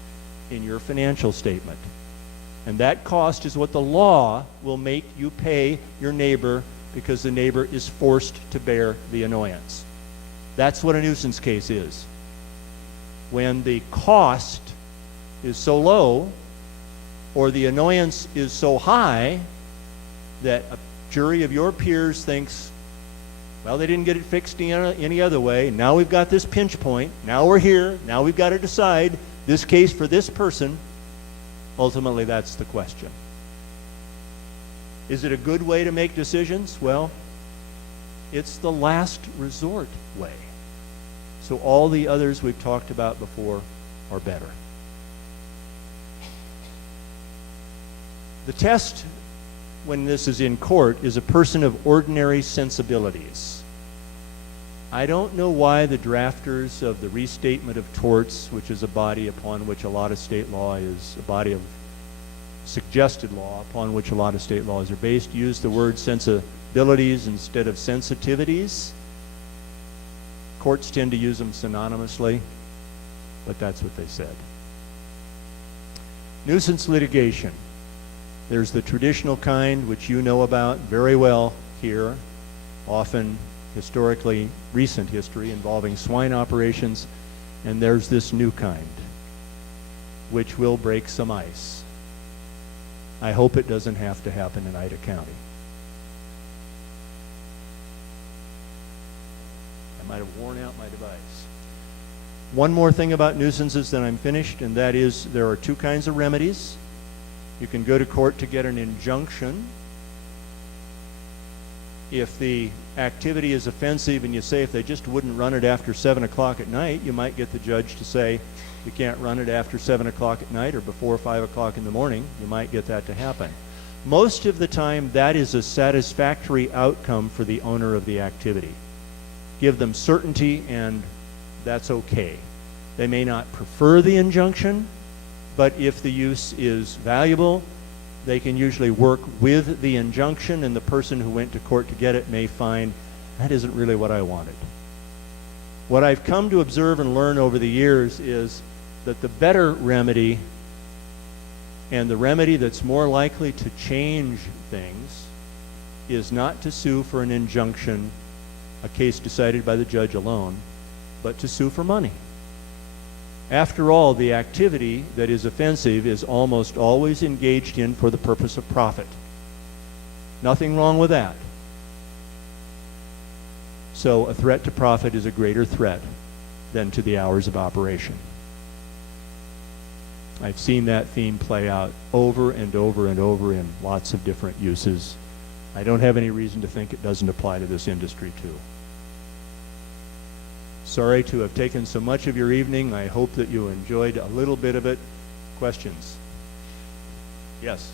in your financial statement. And that cost is what the law will make you pay your neighbor because the neighbor is forced to bear the annoyance. That's what a nuisance case is. When the cost is so low or the annoyance is so high that a jury of your peers thinks, well, they didn't get it fixed any other way. Now we've got this pinch point. Now we're here. Now we've got to decide this case for this person. Ultimately, that's the question. Is it a good way to make decisions? Well, it's the last resort way. So all the others we've talked about before are better. The test when this is in court is a person of ordinary sensibilities. I don't know why the drafters of the Restatement of Torts, which is a body upon which a lot of state law is, a body of suggested law upon which a lot of state laws are based, use the word sensibilities instead of sensitivities. Courts tend to use them synonymously, but that's what they said. Nuisance litigation. There's the traditional kind, which you know about very well here, often historically recent history involving swine operations, and there's this new kind. which will break some ice. I hope it doesn't have to happen in Ida County. I might have worn out my device. One more thing about nuisances, then I'm finished, and that is there are two kinds of remedies. You can go to court to get an injunction. If the activity is offensive and you say if they just wouldn't run it after 7 o'clock at night, you might get the judge to say you can't run it after 7 o'clock at night or before 5 o'clock in the morning. You might get that to happen. Most of the time, that is a satisfactory outcome for the owner of the activity. Give them certainty, and that's okay. They may not prefer the injunction, but if the use is valuable, they can usually work with the injunction, and the person who went to court to get it may find that isn't really what I wanted. What I've come to observe and learn over the years is that the better remedy, and the remedy that's more likely to change things, is not to sue for an injunction, a case decided by the judge alone, but to sue for money. After all, the activity that is offensive is almost always engaged in for the purpose of profit. Nothing wrong with that. So a threat to profit is a greater threat than to the hours of operation. I've seen that theme play out over and over and over in lots of different uses. I don't have any reason to think it doesn't apply to this industry too. Sorry to have taken so much of your evening. I hope that you enjoyed a little bit of it. Questions? Yes.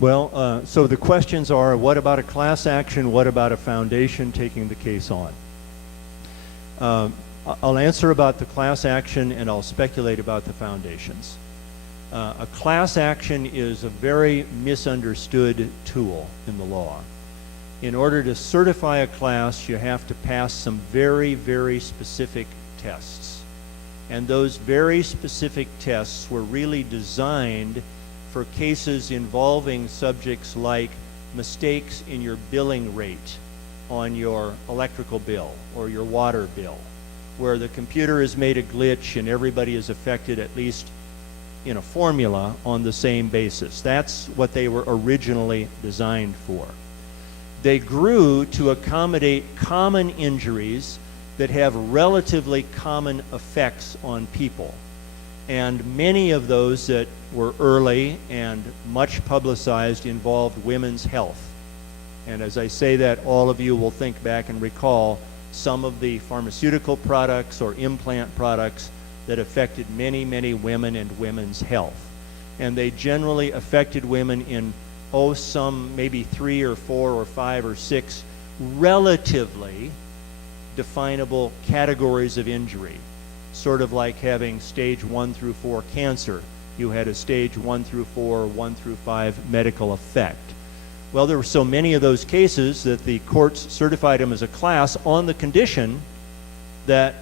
Well, so the questions are, what about a class action? What about a foundation taking the case on? I'll answer about the class action, and I'll speculate about the foundations. A class action is a very misunderstood tool in the law. In order to certify a class, you have to pass some very, very specific tests. And those very specific tests were really designed for cases involving subjects like mistakes in your billing rate on your electrical bill or your water bill, where the computer has made a glitch and everybody is affected at least in a formula on the same basis. That's what they were originally designed for. They grew to accommodate common injuries that have relatively common effects on people. And many of those that were early and much publicized involved women's health. And as I say that, all of you will think back and recall some of the pharmaceutical products or implant products that affected many, many women and women's health. And they generally affected women in, some maybe 3 or 4 or 5 or 6 relatively definable categories of injury. Sort of like having stage 1 through 4 cancer. You had a stage 1 through 4, 1 through 5 medical effect. Well, there were so many of those cases that the courts certified them as a class on the condition that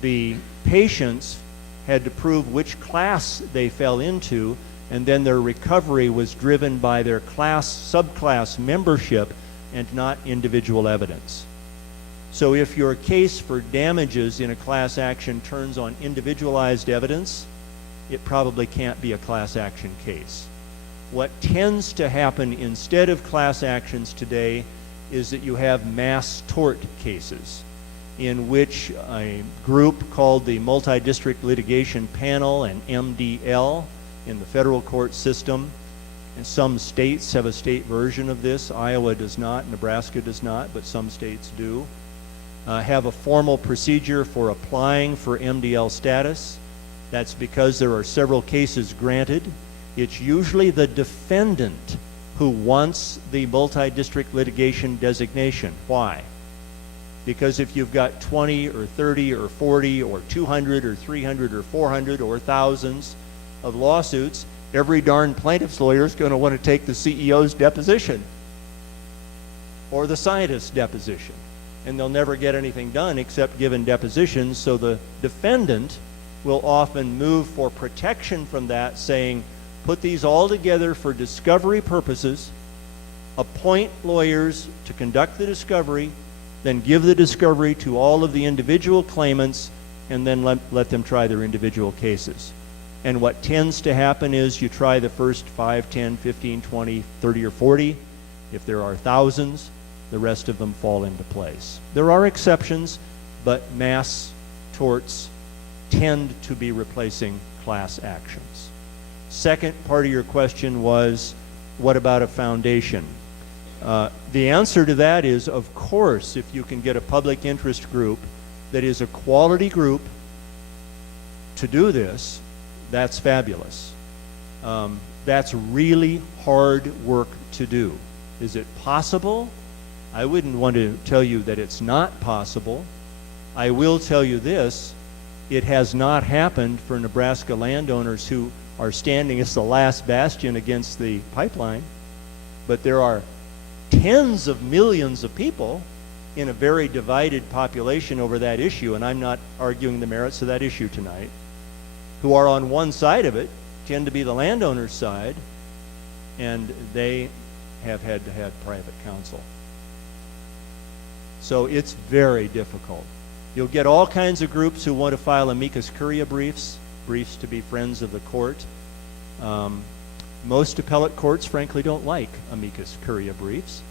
the patients had to prove which class they fell into, and then their recovery was driven by their class, subclass membership and not individual evidence. So if your case for damages in a class action turns on individualized evidence, it probably can't be a class action case. What tends to happen instead of class actions today is that you have mass tort cases in which a group called the Multi-District Litigation Panel, and MDL, in the federal court system, and some states have a state version of this. Iowa does not, Nebraska does not, but some states do. Have a formal procedure for applying for MDL status. That's because there are several cases granted. It's usually the defendant who wants the multi-district litigation designation. Why? Because if you've got 20 or 30 or 40 or 200 or 300 or 400 or thousands of lawsuits, every darn plaintiff's lawyer is going to want to take the CEO's deposition or the scientist's deposition. and they'll never get anything done except given depositions, so the defendant will often move for protection from that, saying, put these all together for discovery purposes, appoint lawyers to conduct the discovery, then give the discovery to all of the individual claimants, and then let them try their individual cases. And what tends to happen is you try the first 5, 10, 15, 20, 30, or 40. If there are thousands, the rest of them fall into place. There are exceptions, but mass torts tend to be replacing class actions. Second part of your question was, what about a foundation? The answer to that is, of course, if you can get a public interest group that is a quality group to do this, that's fabulous. That's really hard work to do. Is it possible? I wouldn't want to tell you that it's not possible. I will tell you this, it has not happened for Nebraska landowners who are standing as the last bastion against the pipeline, but there are tens of millions of people in a very divided population over that issue, and I'm not arguing the merits of that issue tonight, who are on one side of it, tend to be the landowner's side, and they have had to have private counsel. So it's very difficult. You'll get all kinds of groups who want to file amicus curiae briefs to be friends of the court. Most appellate courts, frankly, don't like amicus curiae briefs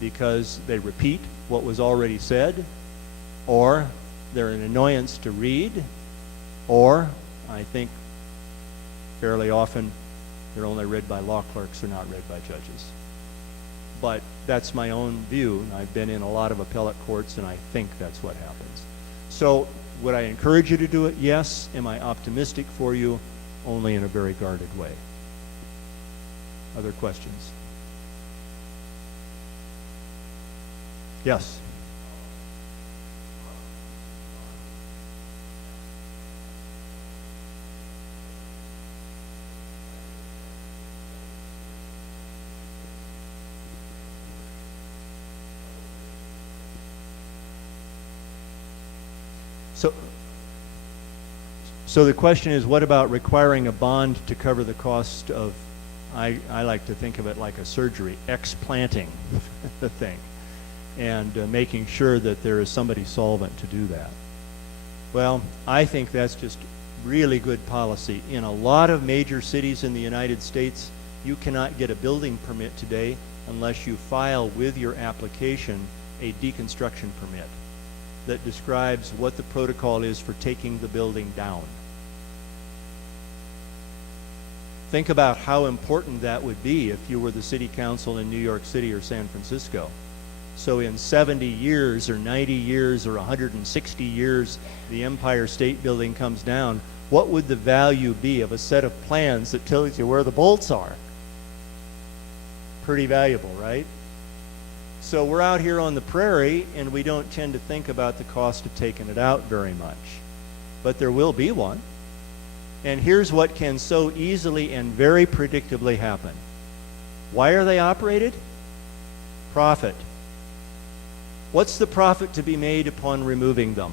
because they repeat what was already said, or they're an annoyance to read, or I think fairly often they're only read by law clerks, they're not read by judges. But that's my own view. I've been in a lot of appellate courts, and I think that's what happens. So would I encourage you to do it? Yes. Am I optimistic for you? Only in a very guarded way. Other questions? Yes. So the question is, what about requiring a bond to cover the cost of, I like to think of it like a surgery, explanting the thing, and making sure that there is somebody solvent to do that. Well, I think that's just really good policy. In a lot of major cities in the United States, you cannot get a building permit today unless you file with your application a deconstruction permit that describes what the protocol is for taking the building down. Think about how important that would be if you were the city council in New York City or San Francisco. So in 70 years or 90 years or 160 years, the Empire State Building comes down, what would the value be of a set of plans that tells you where the bolts are? Pretty valuable, right? So we're out here on the prairie, and we don't tend to think about the cost of taking it out very much. But there will be one. And here's what can so easily and very predictably happen. Why are they operated? Profit. What's the profit to be made upon removing them?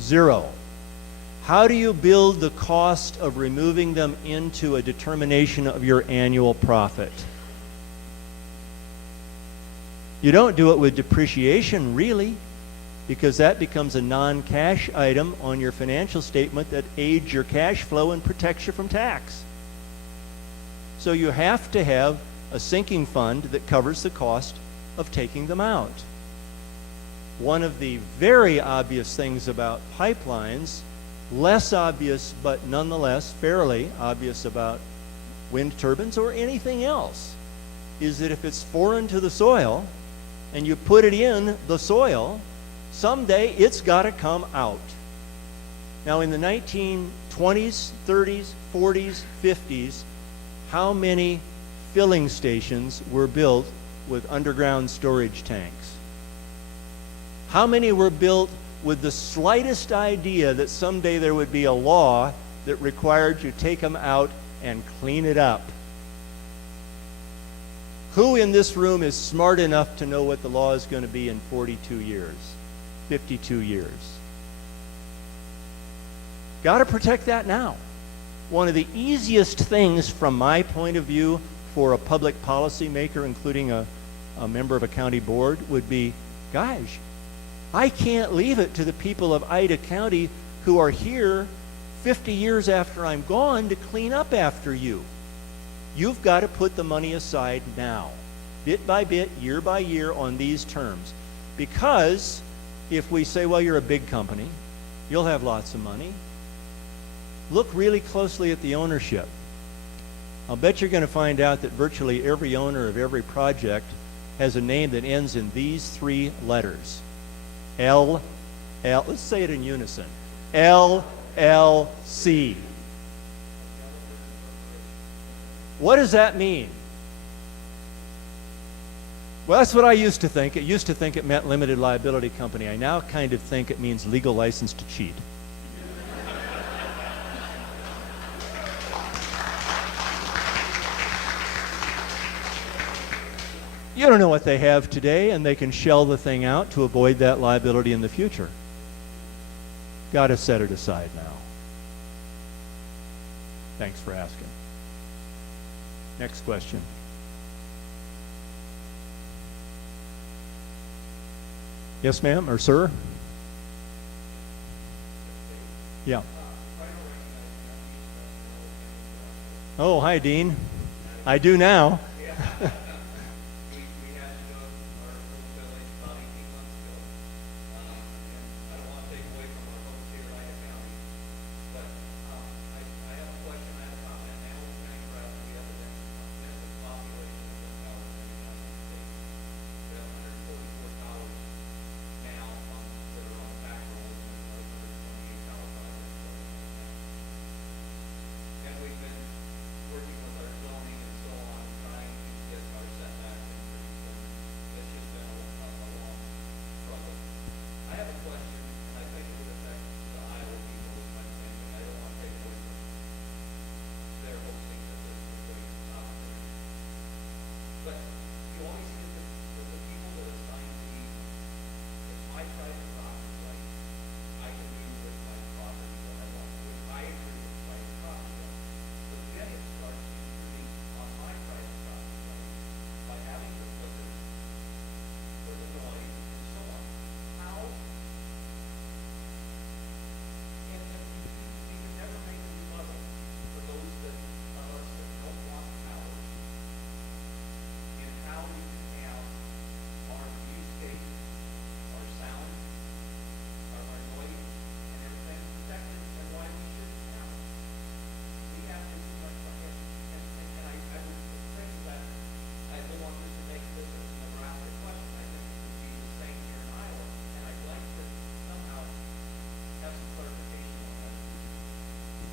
Zero. How do you build the cost of removing them into a determination of your annual profit? You don't do it with depreciation, really, because that becomes a non-cash item on your financial statement that aids your cash flow and protects you from tax. So you have to have a sinking fund that covers the cost of taking them out. One of the very obvious things about pipelines, less obvious but nonetheless fairly obvious about wind turbines or anything else, is that if it's foreign to the soil and you put it in the soil, someday it's got to come out. Now in the 1920s, 30s, 40s, 50s, how many filling stations were built with underground storage tanks? How many were built with the slightest idea that someday there would be a law that required you take them out and clean it up? Who in this room is smart enough to know what the law is going to be in 42 years, 52 years? Got to protect that now. One of the easiest things from my point of view for a public policy maker, including a member of a county board, would be, gosh, I can't leave it to the people of Ida County who are here 50 years after I'm gone to clean up after you. You've got to put the money aside now, bit by bit, year by year on these terms. Because if we say, well, you're a big company, you'll have lots of money, look really closely at the ownership. I'll bet you're going to find out that virtually every owner of every project has a name that ends in these three letters. let's say it in unison. LLC. What does that mean? Well, that's what I used to think. It used to think it meant limited liability company. I now kind of think it means legal license to cheat. You don't know what they have today, and they can shell the thing out to avoid that liability in the future. Got to set it aside now. Thanks for asking. Next question. Yes, ma'am, or sir? Yeah. Oh, hi, Dean. I do now.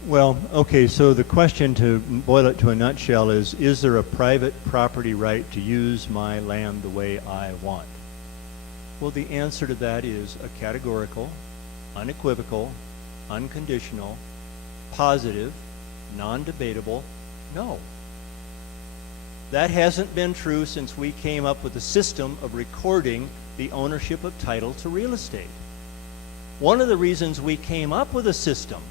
Well, okay, so the question, to boil it to a nutshell, is there a private property right to use my land the way I want? Well, the answer to that is a categorical, unequivocal, unconditional, positive, non-debatable no. That hasn't been true since we came up with a system of recording the ownership of title to real estate. One of the reasons we came up with a system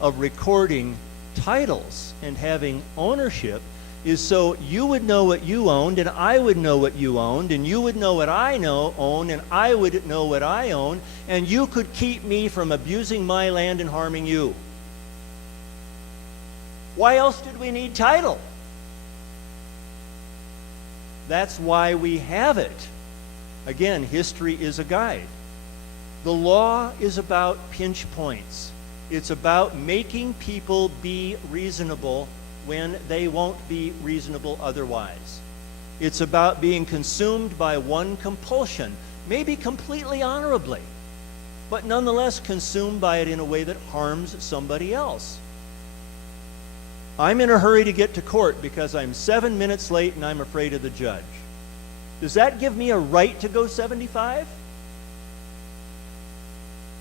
of recording titles and having ownership is so you would know what you owned and I would know what you owned, and you would know what I own and I would know what I own, and you could keep me from abusing my land and harming you. Why else did we need title? That's why we have it. Again, history is a guide. The law is about pinch points. It's about making people be reasonable when they won't be reasonable otherwise. It's about being consumed by one compulsion, maybe completely honorably, but nonetheless consumed by it in a way that harms somebody else. I'm in a hurry to get to court because I'm 7 minutes late and I'm afraid of the judge. Does that give me a right to go 75?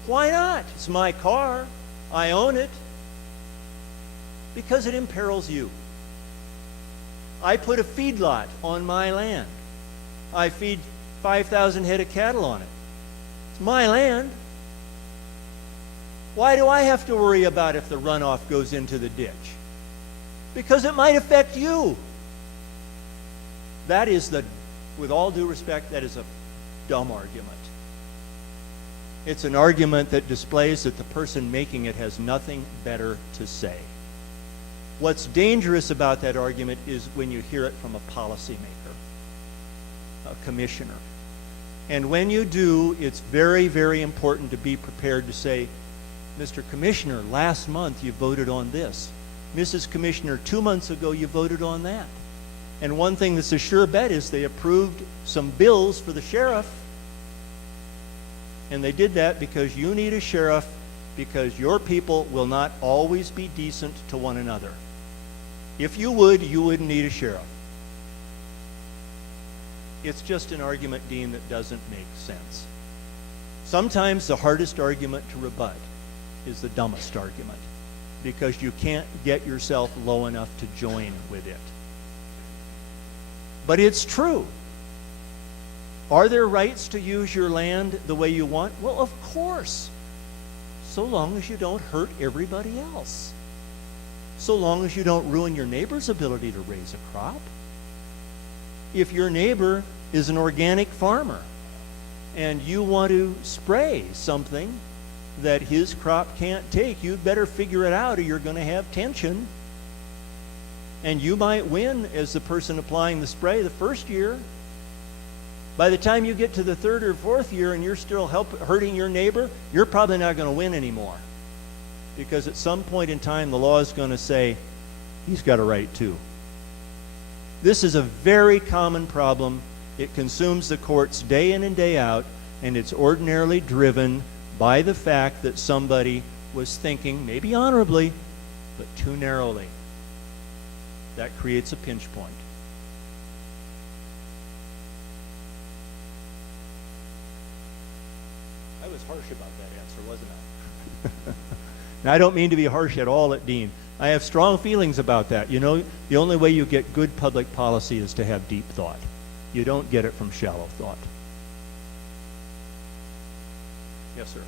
Why not? It's my car. I own it. Because it imperils you. I put a feedlot on my land. I feed 5,000 head of cattle on it. It's my land. Why do I have to worry about if the runoff goes into the ditch? Because it might affect you. That is with all due respect, that is a dumb argument. It's an argument that displays that the person making it has nothing better to say. What's dangerous about that argument is when you hear it from a policymaker, a commissioner. And when you do, it's very, very important to be prepared to say, Mr. Commissioner, last month you voted on this. Mrs. Commissioner, 2 months ago you voted on that. And one thing that's a sure bet is they approved some bills for the sheriff. And they did that because you need a sheriff, because your people will not always be decent to one another. If you would, you wouldn't need a sheriff. It's just an argument, Dean, that doesn't make sense. Sometimes the hardest argument to rebut is the dumbest argument, because you can't get yourself low enough to join with it. But it's true. Are there rights to use your land the way you want? Well, of course. So long as you don't hurt everybody else. So long as you don't ruin your neighbor's ability to raise a crop. If your neighbor is an organic farmer and you want to spray something that his crop can't take, you'd better figure it out or you're going to have tension. And you might win as the person applying the spray the first year. By the time you get to the third or fourth year and you're still hurting your neighbor, you're probably not going to win anymore. Because at some point in time, the law is going to say, he's got a right too. This is a very common problem. It consumes the courts day in and day out, and it's ordinarily driven by the fact that somebody was thinking, maybe honorably, but too narrowly. That creates a pinch point. I was harsh about that answer, wasn't I? And I don't mean to be harsh at all at Dean. I have strong feelings about that. You know, the only way you get good public policy is to have deep thought. You don't get it from shallow thought. Yes, sir.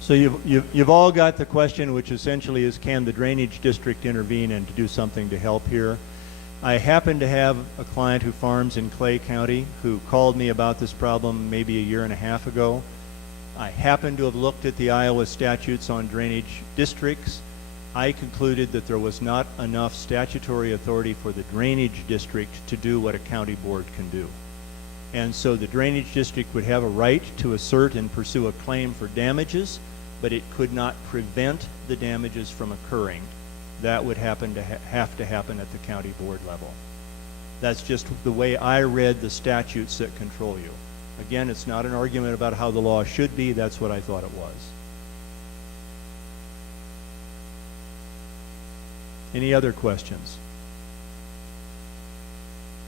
So you've all got the question, which essentially is, can the drainage district intervene and to do something to help here? I happen to have a client who farms in Clay County who called me about this problem maybe a year and a half ago. I happen to have looked at the Iowa statutes on drainage districts. I concluded that there was not enough statutory authority for the drainage district to do what a county board can do. And so the drainage district would have a right to assert and pursue a claim for damages, but it could not prevent the damages from occurring. That would have to happen at the county board level. That's just the way I read the statutes that control you. Again, it's not an argument about how the law should be. That's what I thought it was. Any other questions?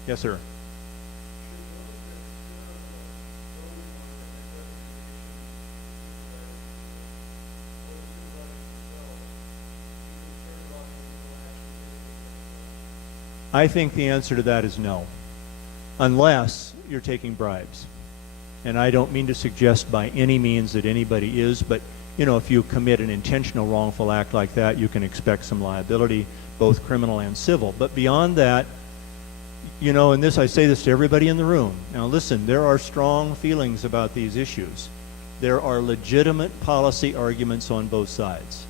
Yes, sir. I think the answer to that is no, unless you're taking bribes. And I don't mean to suggest by any means that anybody is, but if you commit an intentional wrongful act like that, you can expect some liability, both criminal and civil. But beyond that, and I say this to everybody in the room. Now listen, there are strong feelings about these issues. There are legitimate policy arguments on both sides.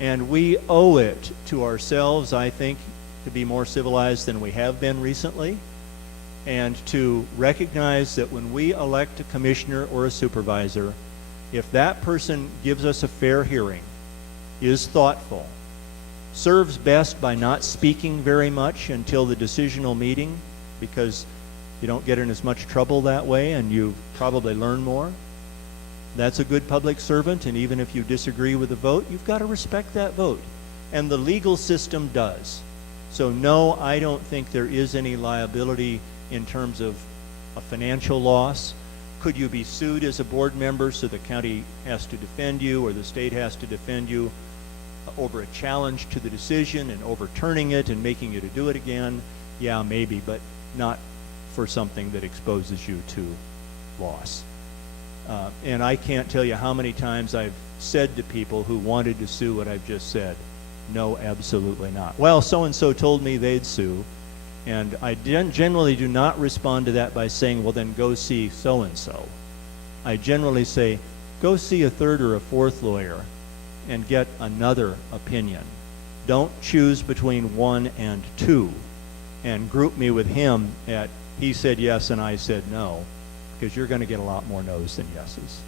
And we owe it to ourselves, I think, to be more civilized than we have been recently, and to recognize that when we elect a commissioner or a supervisor, if that person gives us a fair hearing, is thoughtful, serves best by not speaking very much until the decisional meeting, because you don't get in as much trouble that way and you probably learn more. That's a good public servant, and even if you disagree with the vote, you've got to respect that vote. And the legal system does. So no, I don't think there is any liability in terms of a financial loss. Could you be sued as a board member so the county has to defend you or the state has to defend you over a challenge to the decision and overturning it and making you to do it again? Yeah, maybe, but not for something that exposes you to loss. And I can't tell you how many times I've said to people who wanted to sue what I've just said, no, absolutely not. Well, so-and-so told me they'd sue, and I generally do not respond to that by saying, well, then go see so-and-so. I generally say, go see a third or a fourth lawyer and get another opinion. Don't choose between 1 and 2 and group me with him at he said yes and I said no, because you're going to get a lot more no's than yeses.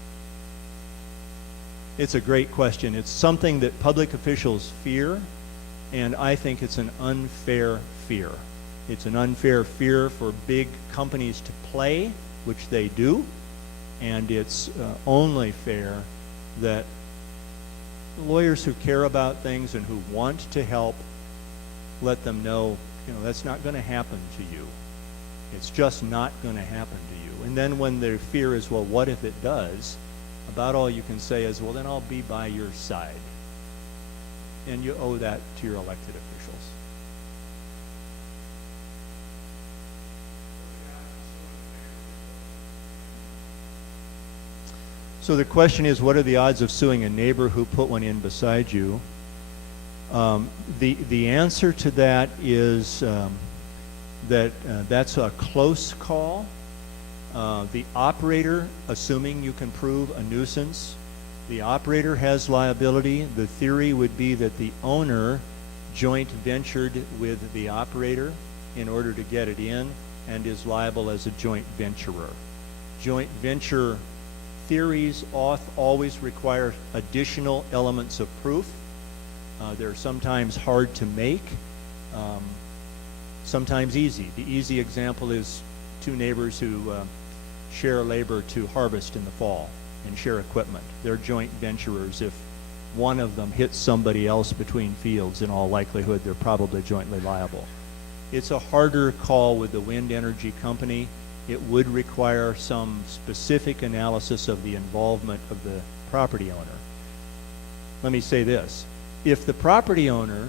It's a great question. It's something that public officials fear, and I think it's an unfair fear. It's an unfair fear for big companies to play, which they do, and it's only fair that lawyers who care about things and who want to help, let them know, that's not going to happen to you. It's just not going to happen to you. And then when their fear is, well, what if it does? About all you can say is, well, then I'll be by your side. And you owe that to your elected officials. So the question is, what are the odds of suing a neighbor who put one in beside you? The answer to that is that's a close call. The operator, assuming you can prove a nuisance, the operator has liability. The theory would be that the owner joint ventured with the operator in order to get it in and is liable as a joint venturer. Joint venture theories always require additional elements of proof. They're sometimes hard to make, sometimes easy. The easy example is two neighbors who share labor to harvest in the fall and share equipment. They're joint venturers. If one of them hits somebody else between fields, in all likelihood, they're probably jointly liable. It's a harder call with the wind energy company. It would require some specific analysis of the involvement of the property owner. Let me say this. If the property owner,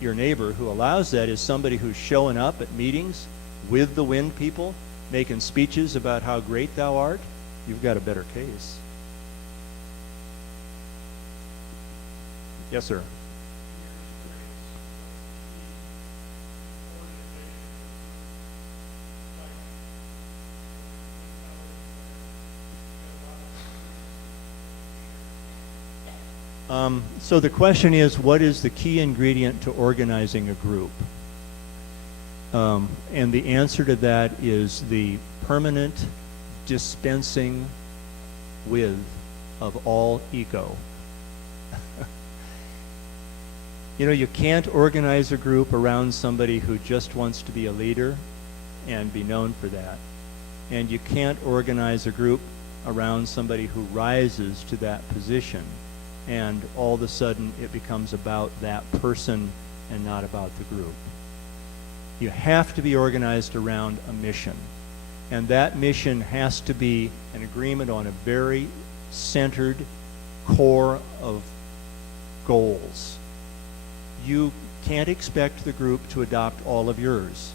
your neighbor who allows that, is somebody who's showing up at meetings with the wind people, making speeches about how great thou art, you've got a better case. Yes, sir. So the question is, what is the key ingredient to organizing a group? And the answer to that is the permanent dispensing with of all ego. You can't organize a group around somebody who just wants to be a leader and be known for that. And you can't organize a group around somebody who rises to that position, and all of a sudden it becomes about that person and not about the group. You have to be organized around a mission, and that mission has to be an agreement on a very centered core of goals. You can't expect the group to adopt all of yours.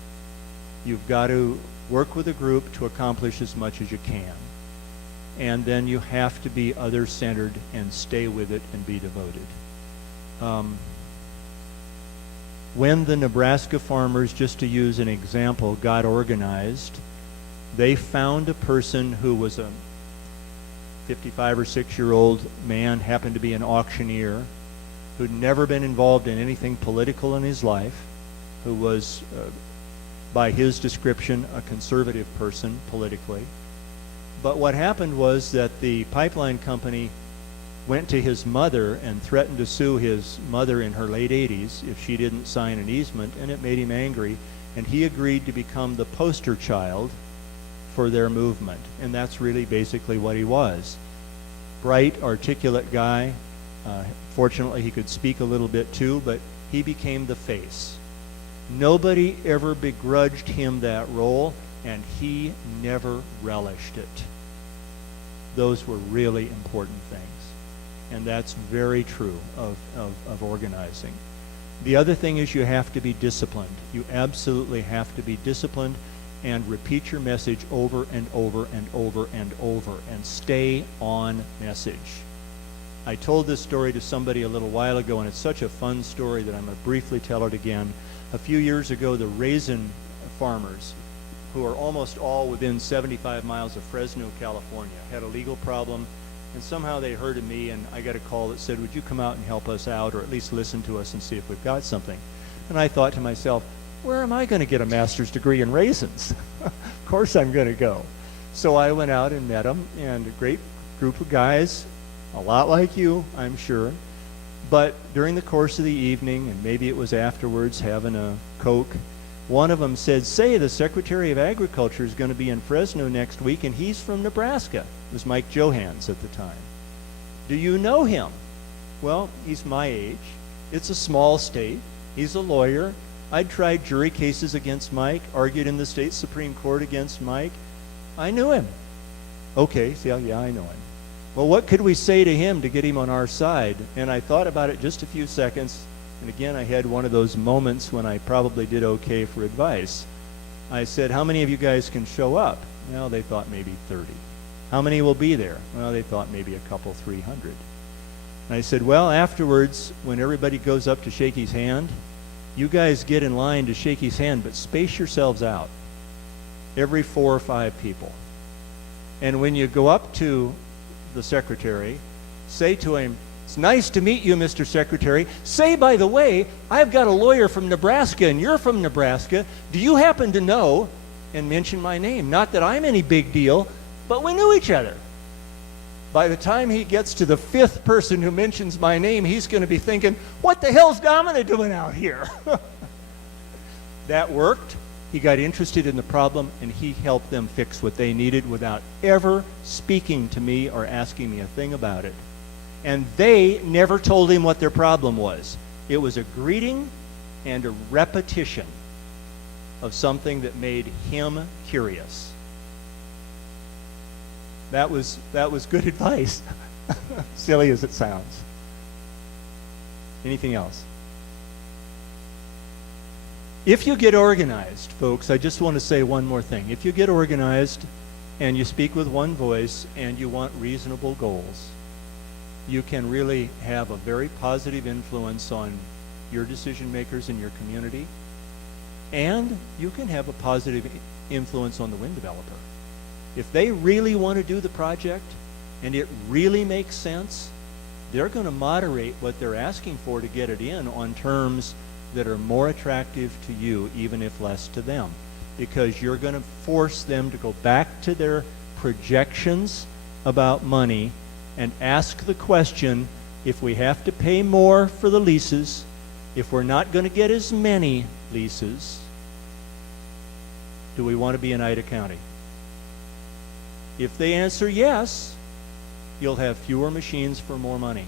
You've got to work with a group to accomplish as much as you can. and then you have to be other-centered and stay with it and be devoted. When the Nebraska farmers, just to use an example, got organized, they found a person who was a 55 or 6-year-old man, happened to be an auctioneer, who'd never been involved in anything political in his life, who was, by his description, a conservative person politically. But what happened was that the pipeline company went to his mother and threatened to sue his mother in her late 80s if she didn't sign an easement, and it made him angry, and he agreed to become the poster child for their movement. And that's really basically what he was. Bright, articulate guy. Fortunately, he could speak a little bit too, but he became the face. Nobody ever begrudged him that role, and he never relished it. Those were really important things. And that's very true of organizing. The other thing is you have to be disciplined. You absolutely have to be disciplined and repeat your message over and over and over and over and stay on message. I told this story to somebody a little while ago, and it's such a fun story that I'm going to briefly tell it again. A few years ago, the raisin farmers, who are almost all within 75 miles of Fresno, California, had a legal problem, and somehow they heard of me, and I got a call that said, would you come out and help us out, or at least listen to us and see if we've got something? And I thought to myself, where am I going to get a master's degree in raisins? Of course I'm going to go. So I went out and met them, and a great group of guys, a lot like you, I'm sure. But during the course of the evening, and maybe it was afterwards, having a Coke, one of them said, say, the Secretary of Agriculture is going to be in Fresno next week, and he's from Nebraska. It was Mike Johans at the time. Do you know him? Well, he's my age. It's a small state. He's a lawyer. I'd tried jury cases against Mike, argued in the state Supreme Court against Mike. I knew him. Okay, yeah, I know him. Well, what could we say to him to get him on our side? And I thought about it just a few seconds, and again, I had one of those moments when I probably did okay for advice. I said, how many of you guys can show up? Well, they thought maybe 30. How many will be there? Well, they thought maybe a couple, 300. And I said, well, afterwards, when everybody goes up to shake his hand, you guys get in line to shake his hand, but space yourselves out. Every 4 or 5 people. And when you go up to the secretary, say to him, it's nice to meet you, Mr. Secretary. Say, by the way, I've got a lawyer from Nebraska, and you're from Nebraska. Do you happen to know, and mention my name? Not that I'm any big deal, but we knew each other. By the time he gets to the 5th person who mentions my name, he's going to be thinking, what the hell's Domina doing out here? That worked. He got interested in the problem, and he helped them fix what they needed without ever speaking to me or asking me a thing about it. And they never told him what their problem was. It was a greeting and a repetition of something that made him curious. That was good advice, silly as it sounds. Anything else? If you get organized, folks, I just want to say one more thing. If you get organized and you speak with one voice and you want reasonable goals, you can really have a very positive influence on your decision makers in your community, and you can have a positive influence on the wind developer. If they really want to do the project and it really makes sense, they're going to moderate what they're asking for to get it in on terms that are more attractive to you, even if less to them, because you're going to force them to go back to their projections about money and ask the question, if we have to pay more for the leases, if we're not going to get as many leases, do we want to be in Ida County? If they answer yes, you'll have fewer machines for more money,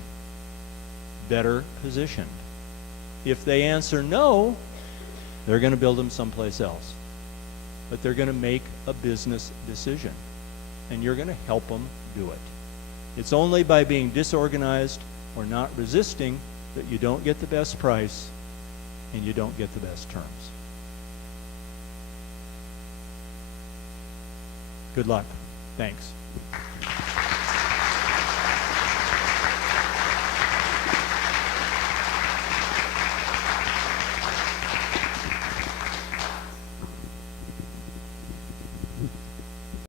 better positioned. If they answer no, they're going to build them someplace else. But they're going to make a business decision, and you're going to help them do it. It's only by being disorganized or not resisting that you don't get the best price and you don't get the best terms. Good luck. Thanks.